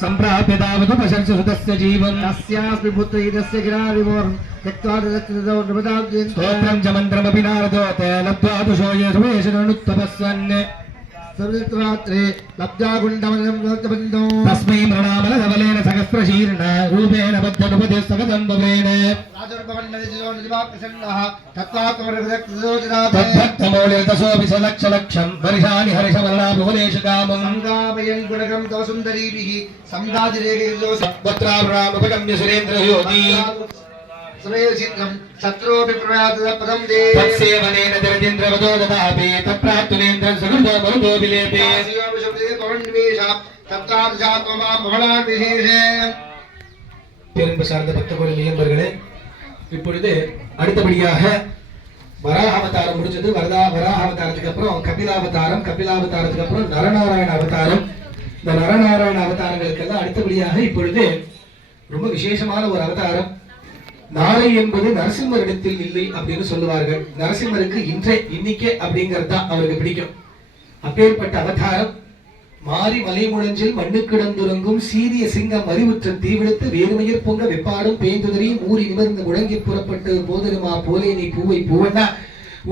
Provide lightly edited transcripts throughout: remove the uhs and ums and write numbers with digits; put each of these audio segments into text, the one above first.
संप्राप्य तावत् पशर्च सुतस्य जीवन् तस्यास्मि पुत्रैकस्य गिराविमोर् त्यक्त्वा ददत्तदौ नृपदाब्देन स्तोत्रं च मन्त्रमपि नारदोत लब्ध्वा तुषो येषुवेशनुत्तपस्वन् सर्वत्रात्रे लब्धागुण्डमनं भक्तबन्धो तस्मै मृणामलधवलेन सहस्रशीर्ण रूपेण बद्धनुपतिस्तगतं बभ्रेण राजर्भवन्नदिजो निदिवाप्रसन्नः तत्त्वात्मरगदक्तदोजनाथ तद्भक्तमौलिरतसोऽपि सलक्षलक्षं वर्षाणि हर्षवर्णाभुवनेशकामं संगामयन् गुणकं तव सुन्दरीभिः संगादिरेखितो वक्त्राभ्रामुपगम्य सुरेन्द्रयोगी समयचित्रं शत्रोऽपि प्रयातपदं दे तत्सेवनेन जरतीन्द्रवदो ददापि तत्प्राप्तुनेन्द्रं सुहृदो मरुदो विलेपे பேரன்பு சார்ந்த பக்த கோயில் நியம்பர்களே, இப்பொழுது அடுத்தபடியாக வராக அவதாரம் முடிஞ்சது. வராக அவதாரத்துக்கு அப்புறம் கபிலாவதாரம், கபிலாவதாரத்துக்கு அப்புறம் நரநாராயண அவதாரம். இந்த நரநாராயண அவதாரங்களுக்கெல்லாம் அடுத்தபடியாக இப்பொழுது ரொம்ப விசேஷமான ஒரு அவதாரம். நாளை என்பது நரசிம்மரிடத்தில் இல்லை அப்படின்னு சொல்லுவார்கள். நரசிம்மருக்கு இன்னைக்கே அப்படிங்கிறது தான் அவருக்கு பிடிக்கும். அப்பேற்பட்ட அவதாரம் மாறி மலை முழஞ்சில் மண்ணு கிடந்துறங்கும் சீரிய சிங்கம் அறிவுற்ற தீவிடுத்து வேறுமயிர் பொங்க வெப்பாடும் பேந்துதறி மூறி நிமிர்ந்து முழங்கி புறப்பட்டு போதருமா போலே நீ பூவை பூவண்ணா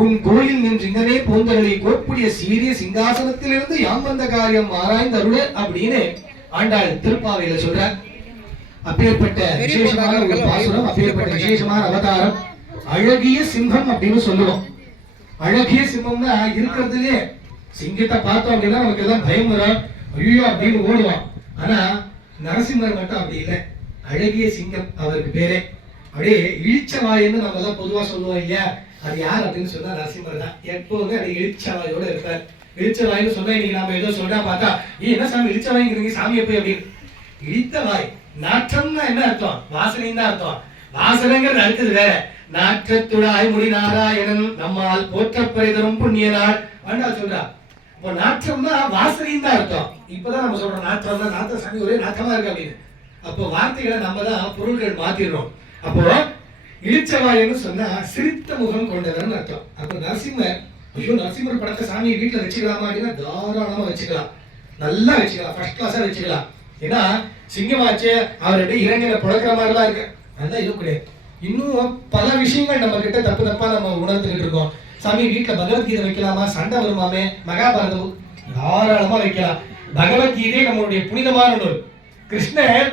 உன் கோயில் நின்றிங்கனே போந்தரளை கோப்புடைய சீரிய சிங்காசனத்திலிருந்து யாம் வந்த காரியம் ஆராய்ந்து அருள அப்படின்னு ஆண்டாள் திருப்பாவையில சொல்றார். அப்பேற்பட்ட விசேஷமான ஒரு பாசுரம், அப்பேற்பட்ட விசேஷமான அவதாரம் அழகிய சிங்கம் அப்படின்னு சொல்லுவோம். அழகிய சிங்கம்னா இருக்கிறதுலே சிங்கத்தை பார்த்தோம் அப்படின்னா நமக்கு எல்லாம் பயம் வரும், ஐயோ அப்படின்னு ஓடுவான். ஆனா நரசிம்மர் மட்டும் அப்படி இல்லை, அழகிய சிங்கம் அவருக்கு பேரே. அப்படியே இழிச்சவாயின்னு நம்ம எல்லாம் பொதுவா சொல்லுவோம் இல்லையா, அது யார் அப்படின்னு சொன்னா நரசிம்மர் தான். எப்போதுமே அப்படி இழிச்சவாயோட இருப்பார். இழிச்சவாயின்னு சொன்னா இன்னைக்கு நாம ஏதோ சொல்றா பார்த்தா என்ன சாமி இழிச்சவாய்ங்கிறீங்க, சாமியை போய் அப்படின்னு. இழித்தவாய் நாற்றம்னா என்ன அர்த்தம், வாசனைன்னு தான் அர்த்தம். வாசனைங்கிறது அடுத்தது வேற. நாற்றத்துடாய் முடி நாராயணன் நம்மால் போற்றப்பெரிதரும் புண்ணிய நாள் ஆண்டாள் சொல்றா. இப்போ நாற்றம்னா வாசனைன்னு தான் அர்த்தம். இப்பதான் நம்ம சொல்றோம் நாற்றம்னா நாத்த சாமி ஒரே நாற்றமா இருக்கு அப்படின்னு. அப்போ வார்த்தைகளை நம்ம தான் பொருள்கள் மாத்திடுறோம். அப்போ இழிச்சவாயன்னு சொன்னா சிரித்த முகம் கொண்டவர்னு அர்த்தம். அப்போ நரசிம்மர், ஐயோ நரசிம்மர் படத்தை சாமியை வீட்டுல வச்சுக்கலாமா அப்படின்னா தாராளமா வச்சுக்கலாம், நல்லா வச்சுக்கலாம், ஃபர்ஸ்ட் கிளாஸா வச்சுக்கலாம். ஏன்னா சிங்கமாச்சு அவருடைய இரண்டில புழக்கிற மாதிரிலாம் இருக்கு, அதெல்லாம் எதுவும் கிடையாது. இன்னும் பல விஷயங்கள் நம்ம கிட்ட தப்பு தப்பா நம்ம உணர்ந்துகிட்டு இருக்கோம். சாமி வீட்டுல பகவத்கீதை வைக்கலாமா, சண்டை வருமாமே, மகாபாரதம் தாராளமா வைக்கலாம். பகவத்கீதை நம்மளுடைய புனிதமான நூல். கிருஷ்ணர்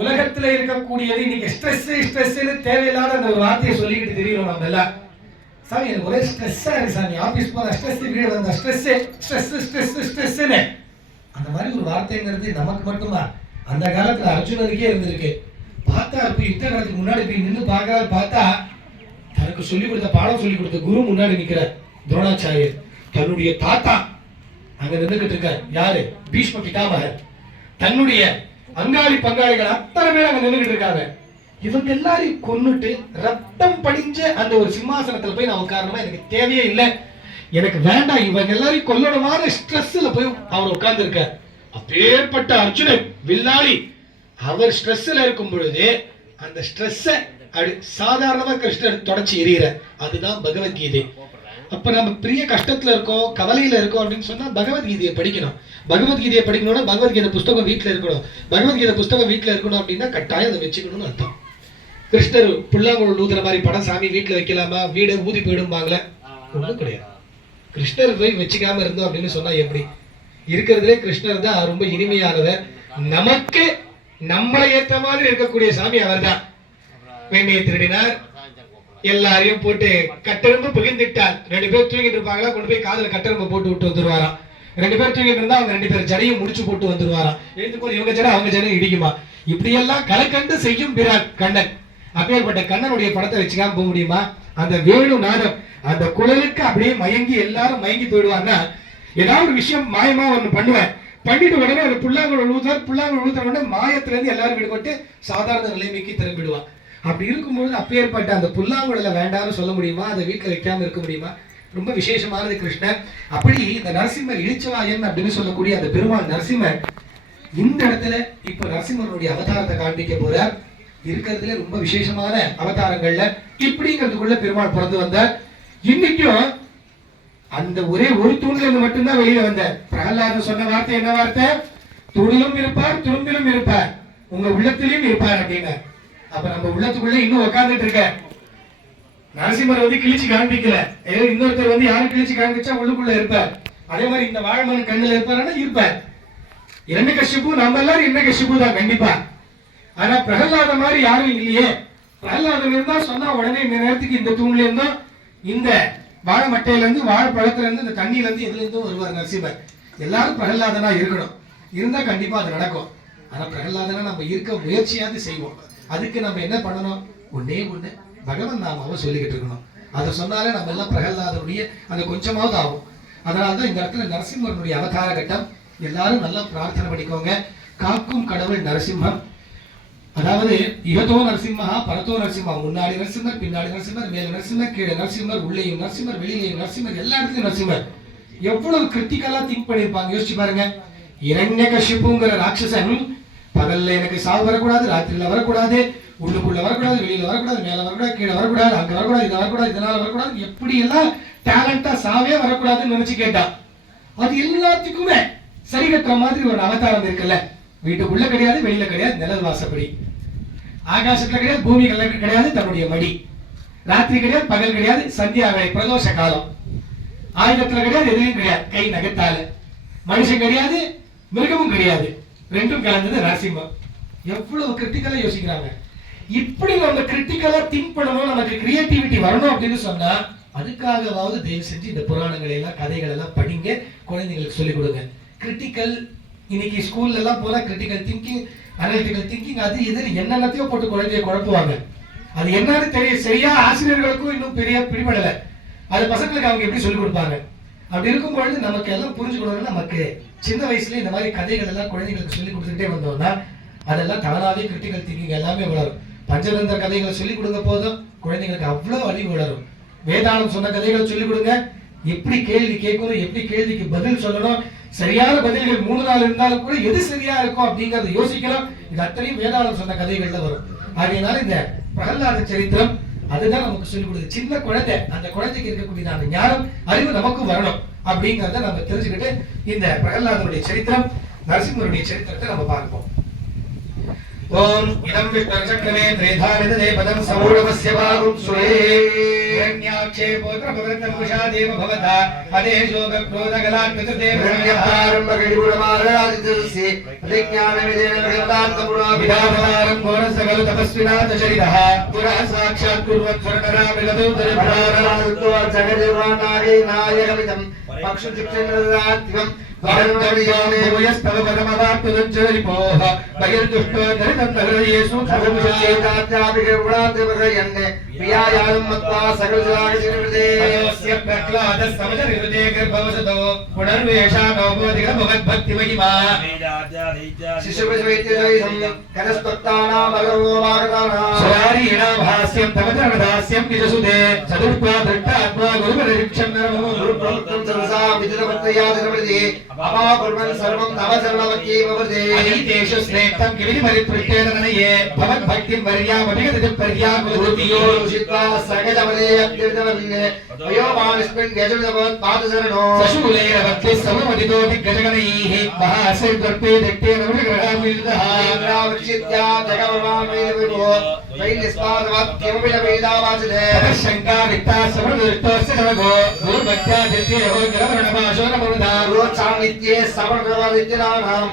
உலகத்துல இருக்கக்கூடியது இன்னைக்கு ஸ்ட்ரெஸ்ன்னு தேவையில்லாத அந்த ஒரு வார்த்தையை சொல்லிக்கிட்டு தெரியும் நம்ம எல்லாம். சாமி எனக்கு ஒரே ஸ்ட்ரெஸ்ஸா இருக்கு சாமி, ஆபீஸ் போன ஸ்ட்ரெஸ், வீடு வந்த ஸ்ட்ரெஸ்ன்னு அந்த மாதிரி ஒரு வார்த்தைங்கிறது நமக்கு மட்டுமா, அந்த காலத்துல அர்ஜுனனுக்கே இருந்திருக்கு. பார்த்தா இப்ப யுத்த காலத்துக்கு முன்னாடி போய் நின்று பார்க்கறாரு, பார்த்தா தனக்கு சொல்லிக் கொடுத்த பாடம் சொல்லிக் கொடுத்த குரு முன்னாடி நிக்கிறார் துரோணாச்சாரியர். தன்னுடைய தாத்தா அங்க நின்றுகிட்டு இருக்கார், யாரு, பீஷ்ம பிதாமகர். தன்னுடைய அங்காளி பங்காளிகள் அத்தனை பேர் அங்க நின்றுகிட்டு இருக்காங்க. இவங்க எல்லாரையும் கொன்னுட்டு ரத்தம் படிஞ்ச அந்த ஒரு சிம்மாசனத்துல போய் நான் உட்காரணுமா, எனக்கு தேவையே இல்லை, எனக்கு வேண்டாம், இவங்க எல்லாரையும் கொல்லணுமான ஸ்ட்ரெஸ்ல போய் அவர் உட்கார்ந்து இருக்க. அப்பேற்பட்ட அர்ஜுனன் வில்லாளி, அவர் ஸ்ட்ரெஸ்ல இருக்கும் பொழுது அந்த ஸ்ட்ரெஸ்ஸ சாதாரணமா கிருஷ்ணர் தொடச்சி எறிகிற, அதுதான் பகவத்கீதை. அப்ப நம்ம பெரிய கஷ்டத்துல இருக்கோம், கவலையில இருக்கோம் அப்படின்னு சொன்னா பகவத்கீதையை படிக்கணும். பகவத்கீதையை படிக்கணும்னா பகவத்கீதை புஸ்தகம் வீட்டுல இருக்கணும். பகவத்கீதை புஸ்தகம் வீட்டுல இருக்கணும் அப்படின்னா கட்டாயம் அதை வச்சுக்கணும்னு அர்த்தம். கிருஷ்ணர் புல்லாங்குழல் ஊதுற மாதிரி படம் சாமி வீட்டுல வைக்கலாமா, வீடு ஊதி போயிடும்பாங்களே, ஒண்ணும் கிடையாது. கிருஷ்ணர் போய் வச்சுக்காம இருந்தோம் அப்படின்னு சொன்னா எப்படி? இருக்கிறதுலே கிருஷ்ணர் தான் ரொம்ப இனிமையானவர். நமக்கு நம்மளை ஏற்ற மாதிரி இருக்கக்கூடிய சாமி அவர் தான். வெண்மையை திருடினார், எல்லாரையும் போட்டு கட்டெரும்பு புகிழ்ந்துட்டார். 2 பேர் தூங்கிட்டு இருப்பாங்களா, கொண்டு போய் காதுல கட்டெரும்பு போட்டு விட்டு வந்துருவாராம். 2 பேர் தூங்கிட்டு இருந்தா அவங்க 2 பேர் ஜடையும் முடிச்சு போட்டு வந்துருவாராம். எழுந்துக்கோ இவங்க ஜடை அவங்க ஜடையும் இடிக்குமா, இப்படியெல்லாம் கலக்கண்டு செய்யும் பிரான் கண்ணன். அப்பேற்பட்ட கண்ணனுடைய படத்தை வச்சுக்காம போக முடியுமா? அந்த வேணு நாதம், அந்த குழலுக்கு அப்படியே மயங்கி எல்லாரும் மயங்கி போயிடுவாங்கன்னா, ஏதாவது ஒரு விஷயம் மாயமா ஒண்ணு பண்ணுவேன், பண்ணிட்டு உடனே ஒரு புல்லாங்குழல் ஊத்துற உடனே மாயத்துல இருந்து எல்லாரும் விடுபட்டு சாதாரண நிலைமைக்கு திரும்பிடுவான். அப்படி இருக்கும்போது அப்பேற்பட்ட அந்த புல்லாங்குழல வேண்டாம்னு சொல்ல முடியுமா? அதை வீட்டுல வைக்காம இருக்க முடியுமா? ரொம்ப விசேஷமானது கிருஷ்ணர். அப்படி இந்த நரசிம்மர் இளிச்சவாயன் அப்படின்னு சொல்லக்கூடிய அந்த பெருமாள் நரசிம்மர் இந்த இடத்துல இப்ப நரசிம்மருடைய அவதாரத்தை காண்பிக்க போறார். இருக்கிறதுல ரொம்ப விசேஷமான அவதாரங்கள்ல இப்படிங்கிறதுக்குள்ள பெருமாள் பிறந்து வந்தார். இன்னைக்கும் அந்த ஒரே ஒரு தூண்ல இருந்து மட்டும்தான் வெளியில வந்த. பிரகலாதன் சொன்ன வார்த்தை என்ன வார்த்தை? தூணிலும் இருப்பார், துரும்பிலும் இருப்பார், உங்க உள்ளத்திலும் இருப்பார் அப்படின்னு. அப்ப நம்ம உள்ளத்துக்குள்ள இன்னும் உட்கார்ந்துட்டு இருக்க நரசிம்மர் வந்து கிழிச்சு காண்பிக்கல. ஏதோ இன்னொருத்தர் வந்து யாரும் கிழிச்சு காண்பிச்சா உள்ளுக்குள்ள இருப்பார். அதே மாதிரி இந்த வாழைமன் கண்ணுல இருப்பாருன்னா இருப்பார். இரண்யகசிபு நம்ம எல்லாரும் இரண்யகசிபு தான் கண்டிப்பா. ஆனா பிரகலாத மாதிரி யாரும் இல்லையே. பிரகலாதன் இருந்தா சொன்னா உடனே இந்த நேரத்துக்கு இந்த தூண்ல இருந்தும் இந்த வாழை மட்டையில இருந்து வாழைப்பழத்துல இருந்து இந்த தண்ணியில இருந்து எதுல இருந்தும் வருவார் நரசிம்மர். எல்லாரும் பிரகலாதனா இருக்கணும். இருந்தா கண்டிப்பா அது நடக்கும். ஆனா பிரகலாதனா நம்ம இருக்க முயற்சியாவது செய்வோம். அதுக்கு நம்ம என்ன பண்ணணும்? ஒன்னே ஒண்ணு, பகவன் நாமாவை சொல்லிக்கிட்டு இருக்கணும். அதை சொன்னாலே நம்ம எல்லாம் பிரகலாதனுடைய அந்த கொஞ்சமாவது ஆகும். அதனாலதான் இந்த இடத்துல நரசிம்மனுடைய அவதார கட்டம். எல்லாரும் நல்லா பிரார்த்தனை பண்ணிக்கோங்க. காக்கும் கடவுள் நரசிம்மம். அதாவது இகத்தோ நரசிம்மஹா பரத்தோ நரசிம்மா. முன்னாடி நரசிம்மர், பின்னாடி நரசிம்மர், மேல நரசிம்மர், கீழே நரசிம்மர், உள்ளேயும் நரசிம்மர், வெளியிலேயும் நரசிம்மர், எல்லா இடத்துலயும் நரசிம்மர். எவ்வளவு கிரிட்டிக்கலா திங்க் பண்ணிருப்பாங்க யோசிச்சு பாருங்க. இரண்யகசிபுங்கிற ராட்சசன் பகல்ல எனக்கு சாவு வரக்கூடாது, ராத்திரில வரக்கூடாது, உள்ளுக்குள்ள வரக்கூடாது, வெளியில வரக்கூடாது, மேல வரக்கூடாது, கீழே வரக்கூடாது, அங்க வரக்கூடாது, இது வரக்கூடாது, இதனால வரக்கூடாது, எப்படி எல்லாம் டேலண்டா சாவே வரக்கூடாதுன்னு நினைச்சு கேட்டான். அது எல்லாத்துக்குமே சரி கட்டுற மாதிரி ஒரு அவதாரம் இருக்குல்ல. வீட்டுக்குள்ள கிடையாது, வெளியில கிடையாது, நிழல் வாசப்படி. ஆகாசத்துல கிடையாது, பூமி கிடையாது, தன்னுடைய மடி. ராத்திரி கிடையாது, பகல் கிடையாது, சந்தியா வேலை, பிரதோஷ காலம். ஆயுதத்துல கிடையாது, எதுலையும் கிடையாது, கை நகத்தால. மனுஷன் கிடையாது, மிருகமும் கிடையாது, ரெண்டும் கலந்தது நரசிம்மம். எவ்வளவு கிரிட்டிக்கலா யோசிக்கிறாங்க. இப்படி நம்ம கிரிட்டிக்கலா திங்க் பண்ணணும், நமக்கு கிரியேட்டிவிட்டி வரணும் அப்படின்னு சொன்னா அதுக்காகவாவது தயவு செஞ்சு இந்த புராணங்களை எல்லாம் கதைகள் எல்லாம் படிங்க, குழந்தைங்களுக்கு சொல்லிக் கொடுங்க. கிரிட்டிக்கல் இன்னைக்கு ஸ்கூல்ல எல்லாம் போனா கிரிட்டிக்கல் திங்கிங், அனலிட்டிக்கல் திங்கிங், அது இது என்னென்னத்தையோ போட்டு குழந்தைய குழப்புவாங்க. அது என்னன்னு தெரிய சரியா ஆசிரியர்களுக்கும் இன்னும் பெரிய பிடிபடல. அது பசங்களுக்கு அவங்க எப்படி சொல்லிக் கொடுப்பாங்க? அப்படி இருக்கும் பொழுது நமக்கு எல்லாம் புரிஞ்சுக்கணும்னா நமக்கு சின்ன வயசுல இந்த மாதிரி கதைகள் எல்லாம் குழந்தைங்களுக்கு சொல்லி கொடுத்துட்டே வந்தோம்னா அதெல்லாம் தானாவே கிரிட்டிக்கல் திங்கிங் எல்லாமே வளரும். பஞ்சதந்திர கதைகளை சொல்லிக் கொடுங்க போதும், குழந்தைங்களுக்கு அவ்வளவு அறிவு வளரும். வேதாளம் சொன்ன கதைகளை சொல்லிக் கொடுங்க, எப்படி கேள்வி கேட்கணும், எப்படி கேள்விக்கு பதில் சொல்லணும், சரியான பதில்கள் 3 நாள் இருந்தாலும் கூட எது சரியா இருக்கும் அப்படிங்கறத யோசிக்கணும். இது அத்தனையும் வேதாளம் சொன்ன கதைகள்ல வரும். ஆகையினால இந்த பிரகலாத சரித்திரம் அதுதான் நமக்கு சொல்லிக் கொடுக்குது. சின்ன குழந்தை, அந்த குழந்தைக்கு இருக்கக்கூடிய அந்த ஞானம் அறிவு நமக்கும் வரணும் அப்படிங்கறத நம்ம தெரிஞ்சுக்கிட்டு இந்த பிரகலாதனுடைய சரித்திரம், நரசிம்மருடைய சரித்திரத்தை நம்ம பார்ப்போம். ஓம் இதம் விஷ்ணுச்சக்ரமே த்ரேதாவிததே பதம் சமூடமஸ்ய பாகும் சுரே யஞாக்ஷே போத்ரபவரத்தமுஷா தேவ பவதா அதேஷோக க்ரோதகலாத்மிததேவ ்ரமகடிபுரமாராதிதஸ்ய பிரதிஞானவிதேன பிரகலாதமுரா விதாதாரம் கோரசகல தபஸ்விநாத சரிதஹ புரா சாக்ஷாத் குர்வத்வரகராமிலதோதரபாராதுத்வ ஜகதிர்வாணாகே நாயகமிதம் பக்ஷுசிக்ஷேனதாத்வம் வரந்தோயஸ்தவ பரமவாப்துதஞ்சரிபோஹ பகிர்துஷ்டோ நரிதந்தகரயேசு சர்வமுஷேதாத்யாபிகருணாத்வகயன்னே பியாயாலம் மத்வா சகலஜாகசிரவிதே தயோஸ்ய பிரக்லாத சமஜரிருதே கர்ப்பவசதோ புனர்வேஷானோ போதிக பகவத்பக்திமகிமா சிசுபிசுவைத்யஜைதம் கதஸ்பக்தானாமகரோமாகதானாம் சுராரீணாம் ஹாஸ்யம் தமதரதாஸ்யம் நிஜசுதே சதுர்பா திருட்டாத்மா குருபரிக்ஷம் நரமோ குருப்ரோக்தம் சரசா விதிதவத்ரயாதிரவதே அபா குர்வன் சர்வம் தவ சரணவத்யே பவதே அநீதேஷு ஸ்ரேஷ்டம் கிவிதி பரித்ருஷ்டேன நனயே பவத்பக்திம் வர்யாமபிகதித பர்யாகுலதியோ உஷித்வா சகஜவதே அத்யவிதவன்னே வயோமானிஸ்மின் யஜவிதவத் பாதசரணோ சசூலைரவத்ய சமமதிதோ திகஜகணைः மகாசைர்தர்ப்பே திட்டேன விகிரகாமிர்தஹ இந்திராவக்ஷித்யா ஜகமமாமேவிபோ வைநிஸ்பாதவத் கிமபிலவேதாவாசதே ததசங்கா வித்தா சமருதர்த்தோஸ்ய நவகோ பூர்வத்யா தித்யேஹோ கிரவரணபாஷோ நமருதா ரோச்சாமித்யே சமர்கவதித்யநானாம்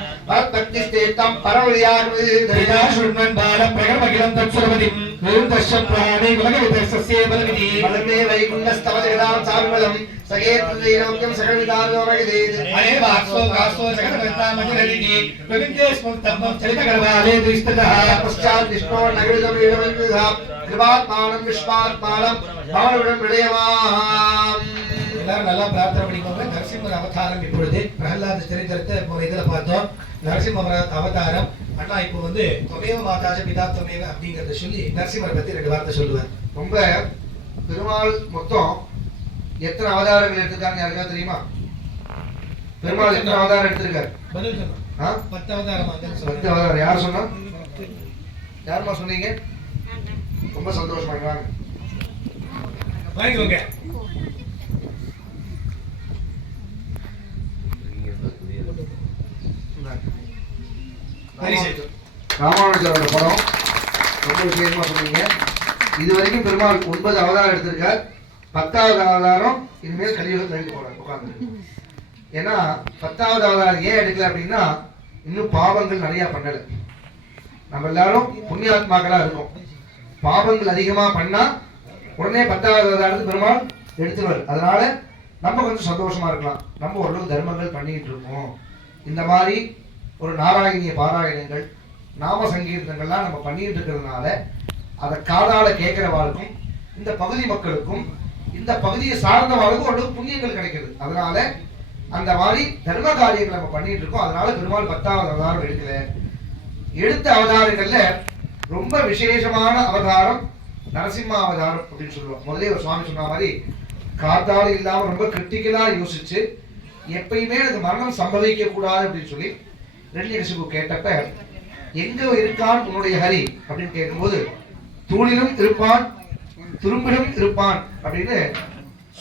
பக்திஸ்தேத்தம் பரவதியாகுதி த்ரிதாசுர்மன் பால பிரகமகிலம் தத்சுரவதிம் நிருந்தஸ்ய பிராணே குலகவிதஸ்ய பலவிதி பலமே வைகுண்டஸ்தவ ஜெகதாம் சாவிமலம் சகேத்ரதீனோக்யம் சகவிதாரோமகிதே அலே வாக்ஸோ காஸோ ஜகதவந்தா மஜரதிதி பிரவிந்தேஸ்மும் தம்மம் சரிதகரவாலே திஷ்டதஹ பశ్చాத் விஷ்ணோ நகரிதம் வீரமன்விதா கிருபாத்மானம் விஸ்வாத்மானம் பவனுடன் விடயமாம். எல்லாரும் நல்லா பிரார்த்தனை பண்ணிக்கோங்க. நரசிம்மர் அவதாரம் இப்பொழுது பிரகலாத சரித்திரத்தை போன இதுல பார்த்தோம். நரசிம்ம அவதாரம் அண்ணா இப்போ வந்து தொமேவ மாதாஜ பிதா தொமேவ அப்படிங்கறத சொல்லி நரசிம்மரை பத்தி 2 வார்த்தை சொல்லுவார். ரொம்ப பெருமாள் மொத்தம் எத்தனை அவதாரங்கள் எடுத்திருக்காங்க யாருக்கா தெரியுமா? பெருமாள் எத்தனை அவதாரம் எடுத்திருக்காரு? பதில் சொன்னோம். 10 அவதாரம் அந்த 10 அவதாரம். யார் சொன்னா? யாருமா சொன்னீங்க? ரொம்ப சந்தோஷமா வாங்க. வாங்கிக்கோங்க. ராமானுஜரோட படம் ரொம்ப விசேஷமா சொன்னீங்க. இது வரைக்கும் பெருமாள் 9 அவதாரம் எடுத்திருக்கார். 10வது அவதாரம் இனிமேல் கலியுகத்தில் எடுக்க போறார் உட்கார்ந்து. ஏன்னா 10வது அவதாரம் ஏன் எடுக்கல அப்படின்னா இன்னும் பாவங்கள் நிறைய பண்ணல. நம்ம எல்லாரும் புண்ணியாத்மாக்களா இருக்கோம். பாவங்கள் அதிகமா பண்ணா உடனே 10வது அவதாரத்துக்கு பெருமாள் எடுத்துருவார். அதனால நம்ம கொஞ்சம் சந்தோஷமா இருக்கலாம். நம்ம ஓரளவு தர்மங்கள் பண்ணிட்டு இருக்கோம். இந்த மாதிரி ஒரு நாராயணிய பாராயணங்கள் நாம சங்கீர்த்தங்கள்லாம் நம்ம பண்ணிட்டு இருக்கிறதுனால அதை காதால கேட்கிறவாளுக்கும் இந்த பகுதி மக்களுக்கும் இந்த பகுதியை சார்ந்தவாளுக்கும் ஓரளவு புண்ணியங்கள் கிடைக்கிறது. அதனால அந்த மாதிரி தர்ம காரியங்களை நம்ம பண்ணிட்டு இருக்கோம். அதனால பெருமாள் 10வது அவதாரம் எடுக்கல. எடுத்த அவதாரங்கள்ல ரொம்ப விசேஷமான அவதாரம் நரசிம்ம அவதாரம் அப்படின்னு சொல்லுவோம். முதலே ஒரு சுவாமி சொன்ன மாதிரி காத்தால இல்லாம ரொம்ப கிரிட்டிக்கலா யோசிச்சு எப்பயுமே எனக்கு மரணம் சம்பவிக்க கூடாது அப்படின்னு சொல்லி இரண்யகசிபு கேட்டப்ப எங்க இருக்கான் உன்னுடைய ஹரி அப்படின்னு கேட்கும்போது தூணிலும் இருப்பான் துரும்பிலும் இருப்பான் அப்படின்னு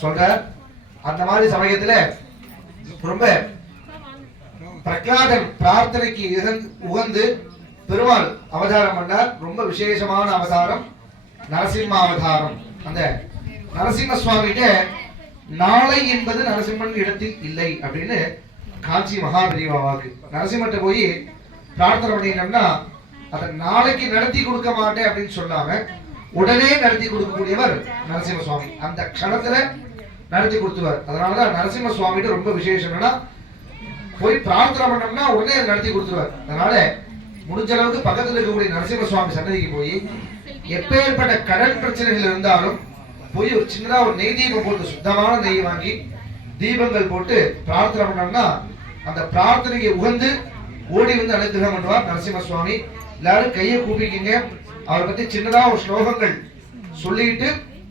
சொல்றார். அந்த மாதிரி சமயத்துல ரொம்ப பிரகலாதன் பிரார்த்தனைக்கு உகந்து பெருமாள் அவதாரம் பண்ணார். ரொம்ப விசேஷமான அவதாரம் நரசிம்ம அவதாரம். அந்த நரசிம்ம சுவாமிகிட்ட நாளை என்பது நரசிம்மன் இடத்தில் இல்லை அப்படின்னு காஞ்சி மகாபெரிவா வாக்கு. நரசிம்மட்ட போய் பிரார்த்தனை பண்ணிட்டோம்னா அதை நாளைக்கு நடத்தி கொடுக்க மாட்டேன் அப்படின்னு சொல்லாம உடனே நடத்தி கொடுக்கக்கூடியவர் நரசிம்ம சுவாமி. அந்த க்ஷணத்துல நடத்தி கொடுத்துவார். அதனாலதான் நரசிம்ம சுவாமிகிட்ட ரொம்ப விசேஷம் என்னன்னா போய் பிரார்த்தனை பண்ணோம்னா உடனே நடத்தி கொடுத்துருவார். அதனால முடிஞ்ச அளவுக்கு பக்கத்துல இருக்கக்கூடிய நரசிம்ம சுவாமி சன்னதிக்கு போய் எப்பேற்பட்ட கடன் பிரச்சனைகள் இருந்தாலும் போய் ஒரு சின்னதா ஒரு நெய் தீபம் போட்டு சுத்தமான நெய் வாங்கி தீபங்கள் போட்டு பிரார்த்தனை பண்ணோம்னா அந்த பிரார்த்தனைக்கு உகந்து ஓடி வந்து அனுகிரகம் பண்ணுவார் நரசிம்ம சுவாமி. எல்லாரும் கையை கூப்பிக்கிங்க. அவரை பத்தி சின்னதா ஒரு ஸ்லோகங்கள் சொல்லிட்டு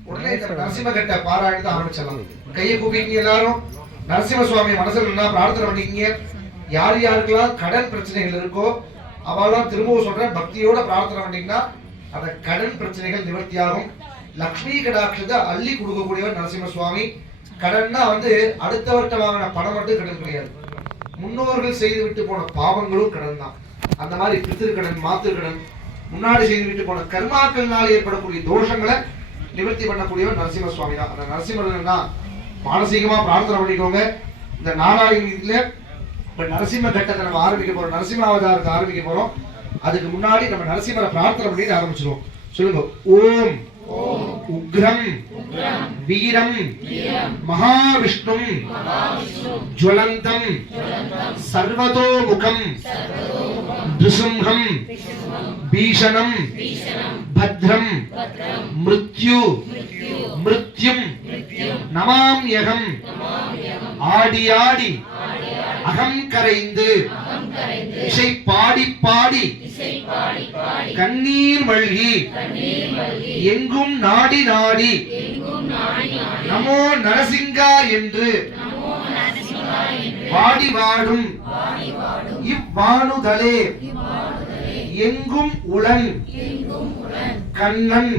உடனே இந்த நரசிம்ம கட்ட பாராயணத்தை ஆரம்பிச்சிடலாம். கையை கூப்பிக்கிங்க எல்லாரும். நரசிம்ம சுவாமி மனசுல பிரார்த்தனை பண்ணிக்கிங்க. யார் யாருக்கெல்லாம் கடன் பிரச்சனைகள் இருக்கோ அவெல்லாம் திரும்பவும் சொல்றேன் பக்தியோட பிரார்த்தனை பண்ணீங்கன்னா அந்த கடன் பிரச்சனைகள் நிவர்த்தியாகும். லக்ஷ்மி கடாட்சத்தை அள்ளி கொடுக்கக்கூடியவர் நரசிம்ம சுவாமி. கடன்னா வந்து அடுத்தவர்கிட்ட வாங்கின பணம் மட்டும் கடன் கிடையாது. முன்னோர்கள் செய்து விட்டு போன பாவங்களும் கடன் தான். அந்த மாதிரி பித்திருக்கடன் மாத்திருக்கடன் முன்னாடி செய்து விட்டு போன கர்மாக்கள்னால் ஏற்படக்கூடிய தோஷங்களை நிவர்த்தி பண்ணக்கூடியவர் நரசிம்ம சுவாமி தான். அந்த நரசிம்மர் தான் மானசீகமா பிரார்த்தனை பண்ணிக்கோங்க. இந்த நாராயணத்துல இப்ப நரசிம்ம கட்டத்தை நம்ம ஆரம்பிக்க போறோம். நரசிம்ம அவதாரத்தை ஆரம்பிக்க போறோம். அதுக்கு முன்னாடி நம்ம நரசிம்மரை பிரார்த்தனை பண்ணி ஆரம்பிச்சிருவோம். சொல்லுங்க. ஓம் உக்ரம் வீரம் மகாவிஷ்ணும் ஜ்வலந்தம் சர்வதோமுகம் நிருசிம்ஹம் பீஷணம் பத்ரம் மிருத்யு மிருத்யும் நமாம்யகம் ஆடியாடி அகம் கரைந்து இசை பாடி பாடி கண்ணீர் மல்கி எங்கும் நாடி நாடி நமோ நரசிங்கா என்று வாடி வாடும் இவ்வாணுதலே எங்கும் உளன் கண்ணன்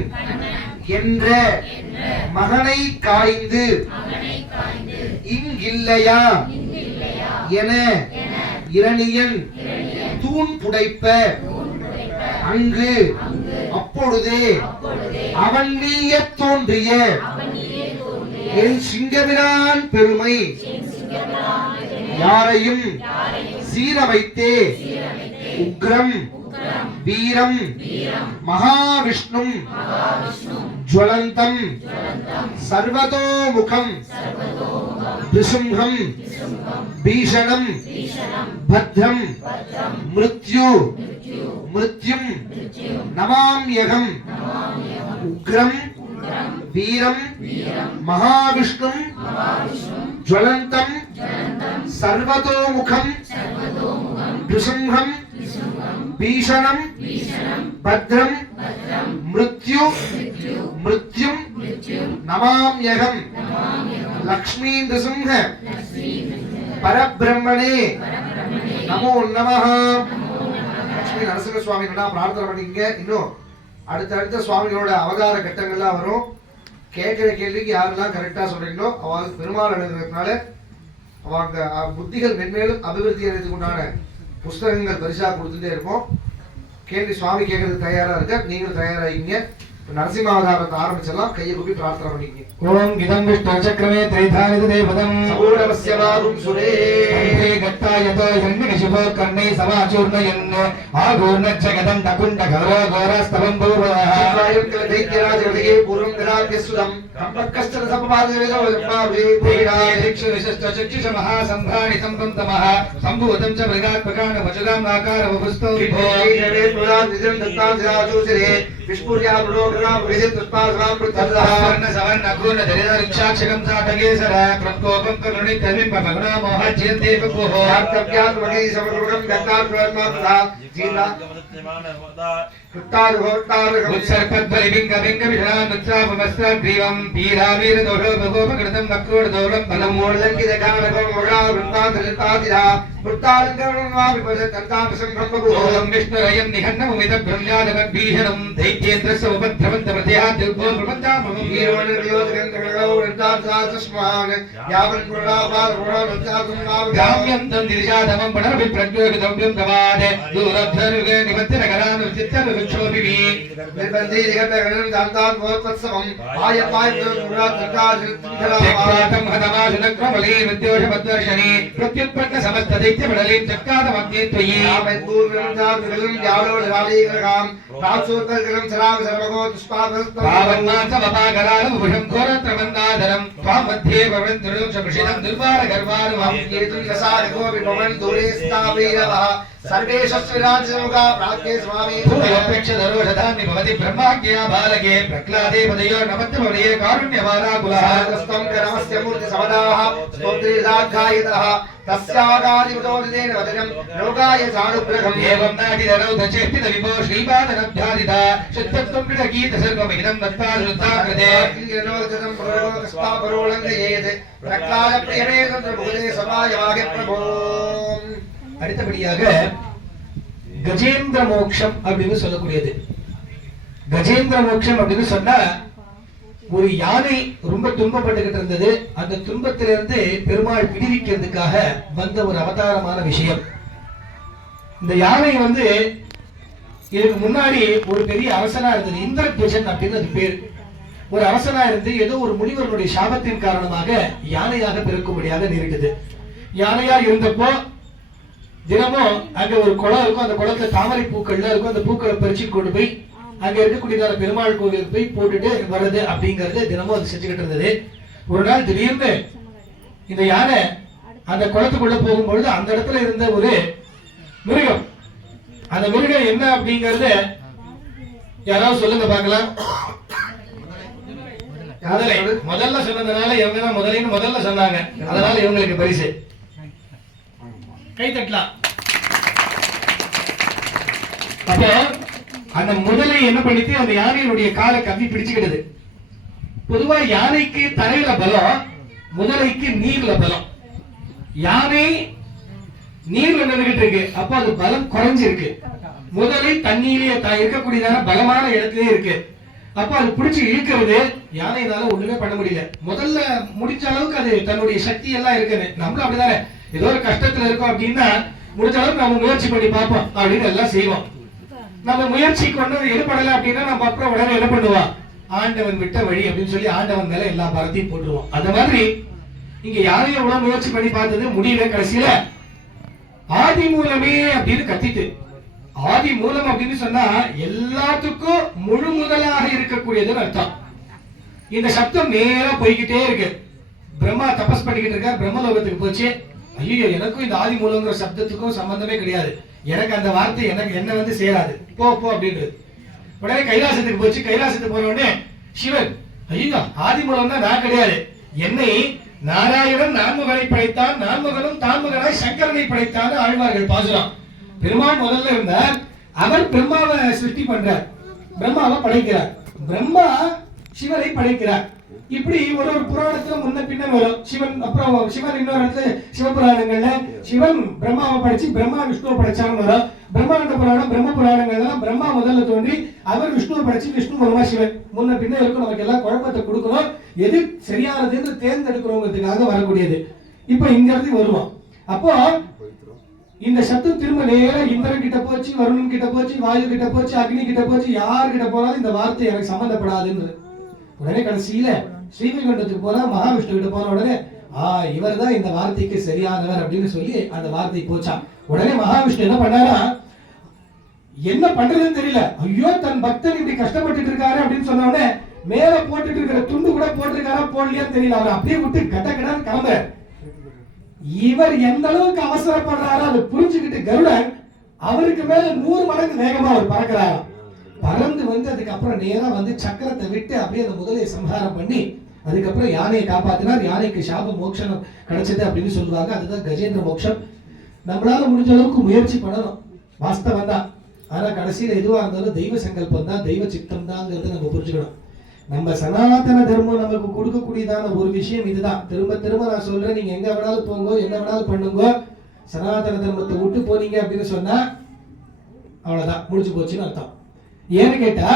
என்ற மகனை காய்ந்து இங்கில்லையா என இரணியன் தூண் புடைப்ப அங்கு அப்பொழுதே அவன் நீய தோன்றிய என் சிங்கபிரான் பெருமை யாரையும் சீரமைத்தே உக்ரம் வீரம் மகாவிஷ்ணும் ஜ்வலந்தம் சர்வதோமுகம் நிருசிம்ஹம் பீஷணம் பத்ரம் மிருத்யு மிருத்யும் நமாம்யகம் உக்ரம் வீரம் மகாவிஷ்ணும் ஜ்வலந்தம் சர்வதோமுகம் நிருசிம்ஹம் பீஷணம் பத்ரம் மிருத்யு மிருத்யும் நமாம்யகம் லக்ஷ்மீ நிருசிம்ஹ பரபிரம்மணே நமோ நமஹ. லக்ஷ்மி நரசிம்ம சுவாமி பிரார்த்தனை பண்ணிக்கங்க. இன்னும் அடுத்த சுவாமிகளோட அவதார கட்டங்கள்லாம் வரும். கேட்கிற கேள்விக்கு யாரெல்லாம் கரெக்டா சொல்றீங்களோ அவங்களுக்கு பெருமாள் அடைகிறதுனால அவங்க புத்திகள் மென்மேலும் அபிவிருத்தி அடைறதுக்கு உண்டான புஸ்தகங்கள் பரிசா கொடுத்துட்டே இருப்போம். கேள்வி சுவாமி கேட்கறதுக்கு தயாரா இருக்க, நீங்களும் தயாராகிங்க. நரசிம்மாவதாரத்தை ஆரம்பிச்சிடலாம். கையை கூப்பி பிரார்த்தனை பண்ணிக்கங்க. ஓம் இதம் விஷ்ணு சக்கரமே த்ரைதானித தேவதம் சௌரவஸ்ய வாகும் சுரே அந்தே கட்டாயதோ யன்னிகசிபோ கர்ணை சமாச்சூர்ணயன் ஆகூர்ண ஜகதம் தகுண்ட கௌரவ கோரஸ்தவம் பூர்வः சிவாயம் கல தைத்யராஜ ஹிருதயே பூர்வம் கதாப்யசுதம் கம்பக்கஸ்தர சம்பபாதேவேதோ ஜம்மாவே பூரிடாய திக்ஷு விசிஷ்ட சக்ஷுஷ மகாசம்பாணி சம்பம் தமः சம்பூதம் ச மிருகாத்மகான வஜுதாம் ஆகார வபுஸ்தோ விபோ ஜவே புராத் விஜயம் தத்தாம் ஜாஜூசிரே விஷ்ணுர்யா புரோகரா விஜித் புஷ்பாஸ்வாம் பிரத்ததா வர்ண சவர்ண அக்ரூண தரித ருக்ஷாட்சகம் சாட்டகேசர பிரத்கோபம் கருணி தவிம் பமகுணா மோஹ ஜெயந்தே பகுஹோ கர்த்தவ்யாத் மகி சமர்ப்பணம் கர்த்தாத் பிரத்மா ஜீலா உத்சர்பத்பலிபிங்க பிங்க விஷணாம் உத்சாபமஸ்தாம் கிரீவம் பீராவீர தோஷோ பகோபகிருதம் வக்ரோட தோலம் பலம் மூலங்கித கானகம் மகா விருத்தாந்திரதாதிதா விருத்தாலங்கரணம் வா விபஜ தந்தாபிசம் பிரம்மபுஹோ ஓம் விஷ்ணுரயம் நிகண்ணமுமித பிரம்யாதகம் பீஷணம் தைத்யேந்திரஸ்ய உபத்ரவந்த பிரத்யா தில்போ பிரபந்தாமம் காமியம் தம் திரிஷாதமம் புனரபி பிரஜோகிதவ்யம் கவாதே தூரத்வருக நிவத்திரகரானு சித்தரு விக்ஷோபிவி தெக்வாதம் ஹதமாசுனக்ரமலே வித்யோஷபத்வர்ஷனி பிரத்யுத்பன்ன சமஸ்த தைத்யபடலீம் சக்காதமக்னே த்வயி பாவன்மாசமபாகராலம் புஷம் கோரத்ரமந்தாதரம் त्वां मध्ये भवन्तुरुं शमृषितं दुर्वारगर्वारुवं कीर्तन रसादिको विभवन् दूरे स्थापयिनवः सर्वेशस्विराजयोगा प्राप्ते स्वामी भूयपेक्षधरोषधान्नि भवति ब्रह्माज्ञया बालके प्रह्लादे पदयो नमत्यमवये कारुण्यवाराकुलः तस्तं नमस्य मूर्ति समदाः स्तोत्रेदाध्यायितः तस्यागादिवतोदितेन वचनं योगाय चानुग्रहम् एवं नाटिदरौ दचेष्टित विभो श्रीपादनभ्यादिता शुद्धत्वं विडगीत सर्वमिदं दत्तादुत्तां कृते किरणोदतं पुरोगस्तापरोलङ्घयेत् प्रह्लादप्रियमेतं प्रभुदे समायवागे प्रभो அடுத்தபடியாக கஜேந்திர மோட்சம் அப்படின்னு சொல்லக்கூடியது. கஜேந்திர மோட்சம் அப்படின்னு சொன்னா ஒரு யானை ரொம்ப துன்பப்பட்டுக்கிட்டு இருந்தது. அந்த துன்பத்திலிருந்து பெருமாள் விடுவிக்கிறதுக்காக வந்த ஒரு அவதாரமான விஷயம். இந்த யானை இதுக்கு முன்னாடி ஒரு பெரிய அரசனா இருந்தது. இந்திரத்வஜன் அப்படின்னு அது பேர். ஒரு அரசனா இருந்து ஏதோ ஒரு முனிவருடைய சாபத்தின் காரணமாக யானையாக பிறக்கும்படியாக நேரிட்டது. யானையா இருந்தப்போ தினமும் அங்க ஒரு குளம் இருக்கும். அந்த குளத்துல தாமரை பூக்கள்ல இருக்கும். அந்த பூக்களை பறிச்சு கொண்டு போய் அங்க இருக்கக்கூடிய பெருமாள் கோவிலுக்கு போய் போட்டுட்டு வர்றது அப்படிங்கறது தினமும் அது செஞ்சுக்கிட்டு இருந்தது. ஒரு நாள் திடீர்னு இந்த யானை அந்த குளத்துக்குள்ள போகும்பொழுது அந்த இடத்துல இருந்த ஒரு மிருகம், அந்த மிருகம் என்ன அப்படிங்கறது யாராவது சொல்லுங்க பார்க்கலாம். முதல்ல சொன்னதுனால இவங்க தான் முதல்ல சொன்னாங்க. அதனால இவங்களுக்கு பரிசு. கை தட்டலாம். அப்போ அந்த முதலை என்ன பண்ணிட்டு அந்த யானையினுடைய காலை கவ்வி பிடிச்சுக்கிட்டது. பொதுவா யானைக்கு தரையில பலம், முதலைக்கு நீர்ல பலம். யானை நீர்ல நின்றுகிட்டு இருக்கு, அப்ப அது பலம் குறைஞ்சிருக்கு. முதலை தண்ணியிலேயே இருக்கக்கூடியதான பலமான இடத்திலே இருக்கு. அப்ப அது பிடிச்சு இழுக்கிறது யானையினால ஒண்ணுமே பண்ண முடியல. முதல்ல முடிஞ்ச அளவுக்கு அது தன்னுடைய சக்தி எல்லாம் இருக்குன்னு, நம்மளும் அப்படிதானே ஏதோ ஒரு கஷ்டத்துல இருக்கோம் அப்படின்னா முடிஞ்ச அளவுக்கு நம்ம முயற்சி பண்ணி பார்ப்போம் அப்படின்னு எல்லாம் செய்வோம். நம்ம முயற்சி கொண்டு ஈடுபடல அப்படின்னா நம்ம அப்புறம் உடனே என்ன பண்ணுவோம், ஆண்டவன் விட்ட வழி அப்படின்னு சொல்லி ஆண்டவன் மேல எல்லா பரத்தையும் போட்டுருவோம். அந்த மாதிரி இங்க யாரையும் எவ்வளவு முயற்சி பண்ணி பார்த்தது முடியல. கடைசியில ஆதி மூலமே அப்படின்னு கத்திட்டு, ஆதி மூலம் அப்படின்னு சொன்னா எல்லாத்துக்கும் முழு முதலாக இருக்கக்கூடியதுன்னு அர்த்தம். இந்த சப்தம் நேரா போய்கிட்டே இருக்கு. பிரம்மா தபஸ் பண்ணிக்கிட்டு இருக்க, பிரம்மலோகத்துக்கு போச்சு. ஐயோ, எனக்கும் இந்த ஆதி மூலங்கிற சப்தத்துக்கும் சம்பந்தமே கிடையாது, எனக்கு அந்த வார்த்தை என்ன சேராது, போ போ அப்படின்றது. உடனே கைலாசத்துக்கு போச்சு. கைலாசத்துக்கு போன உடனே சிவன், ஐயோ ஆதி மூலம் தான் நான் கிடையாது, என்னை நாராயணன் நான்முகனை படைத்தான், நான்முகனும் தான்முகனாய் சங்கரனை படைத்தான் ஆழ்வார்கள் பாசுரம். பெருமாள் முதல்ல இருந்தார், அவர் பிரம்மாவை சிருஷ்டி பண்றார், பிரம்மாவை படைக்கிறார், பிரம்மா சிவனை படைக்கிறார். இப்படி ஒரு புராணத்துல முன்ன பின்ன வரும். சிவன் அப்புறம் சிவன் இன்னொரு இடத்துல சிவபுராணங்கள்ல சிவன் பிரம்மாவை படைச்சு பிரம்மா விஷ்ணுவை படைச்சான்னு வரும். பிரம்மாண்ட புராணம் பிரம்ம புராணங்கள்லாம் பிரம்மா முதல்ல தோன்றி அவர் விஷ்ணுவை படைச்சு விஷ்ணு மூலமா சிவன் முன்ன பின்ன இருக்கும். நமக்கு எல்லாம் குழப்பத்தை கொடுக்கணும், எது சரியானதுன்னு தேர்ந்தெடுக்கிறவங்கிறதுக்காக வரக்கூடியது. இப்ப இங்க இருந்து வருவோம். அப்போ இந்த சத்தம் திரும்ப நேரா இந்திரன் கிட்ட போச்சு, வருணன் கிட்ட போச்சு, வாயு கிட்ட போச்சு, அக்னி கிட்ட போச்சு, யார் கிட்ட போனாலும் இந்த வார்த்தை எனக்கு சம்பந்தப்படாதுன்னு. உடனே கடைசியில ஸ்ரீவைகுண்டத்துக்கு போனா மகாவிஷ்ணு கிட்ட போன உடனே இவர் தான் இந்த வார்த்தைக்கு சரியானவர் அப்படின்னு சொல்லி அந்த வார்த்தை போச்சான். உடனே மகாவிஷ்ணு என்ன பண்ணாரா, என்ன பண்றதுன்னு தெரியல, ஐயோ தன் பக்தன் இப்படி கஷ்டப்பட்டுட்டு இருக்காரு அப்படின்னு சொன்ன உடனே மேல போட்டுட்டு இருக்கிற துண்டு கூட போட்டிருக்காரா போடலையான்னு தெரியல, அவர் அப்படியே விட்டு கட்ட கட்டான்னு கிளம்புறாரு. இவர் எந்த அளவுக்கு அவசரப்படுறாரோ அதை புரிஞ்சுக்கிட்டு கருடன் அவருக்கு மேல 100 மடங்கு வேகமா அவர் பறக்கிறாராம். பறந்து வந்து அதுக்கப்புறம் நேரா வந்து சக்கரத்தை விட்டு அப்படியே அந்த முதலையை சம்ஹாரம் பண்ணி அதுக்கப்புறம் யானையை காப்பாத்தினார். யானைக்கு சாப மோட்சம் கிடைச்சது அப்படின்னு சொல்லுவாங்க. அதுதான் கஜேந்திர மோட்சம். நம்மளால முடிஞ்ச அளவுக்கு முயற்சி பண்ணணும், வாஸ்தவம் தான். ஆனா கடைசியில எதுவா இருந்தாலும் தெய்வ சங்கல்பம் தான், தெய்வ சித்தம் தான்ங்கிறத நம்ம புரிஞ்சுக்கணும். நம்ம சனாதன தர்மம் நமக்கு கொடுக்கக்கூடியதான ஒரு விஷயம் இதுதான். திரும்ப திரும்ப நான் சொல்றேன், நீங்க எங்க வேணாலும் போங்க, என்ன வேணாலும் பண்ணுங்க, சனாதன தர்மத்தை விட்டு போனீங்க அப்படின்னு சொன்னா அவ்வளவுதான், முடிச்சு போச்சுன்னு அர்த்தம். ஏன்னு கேட்டா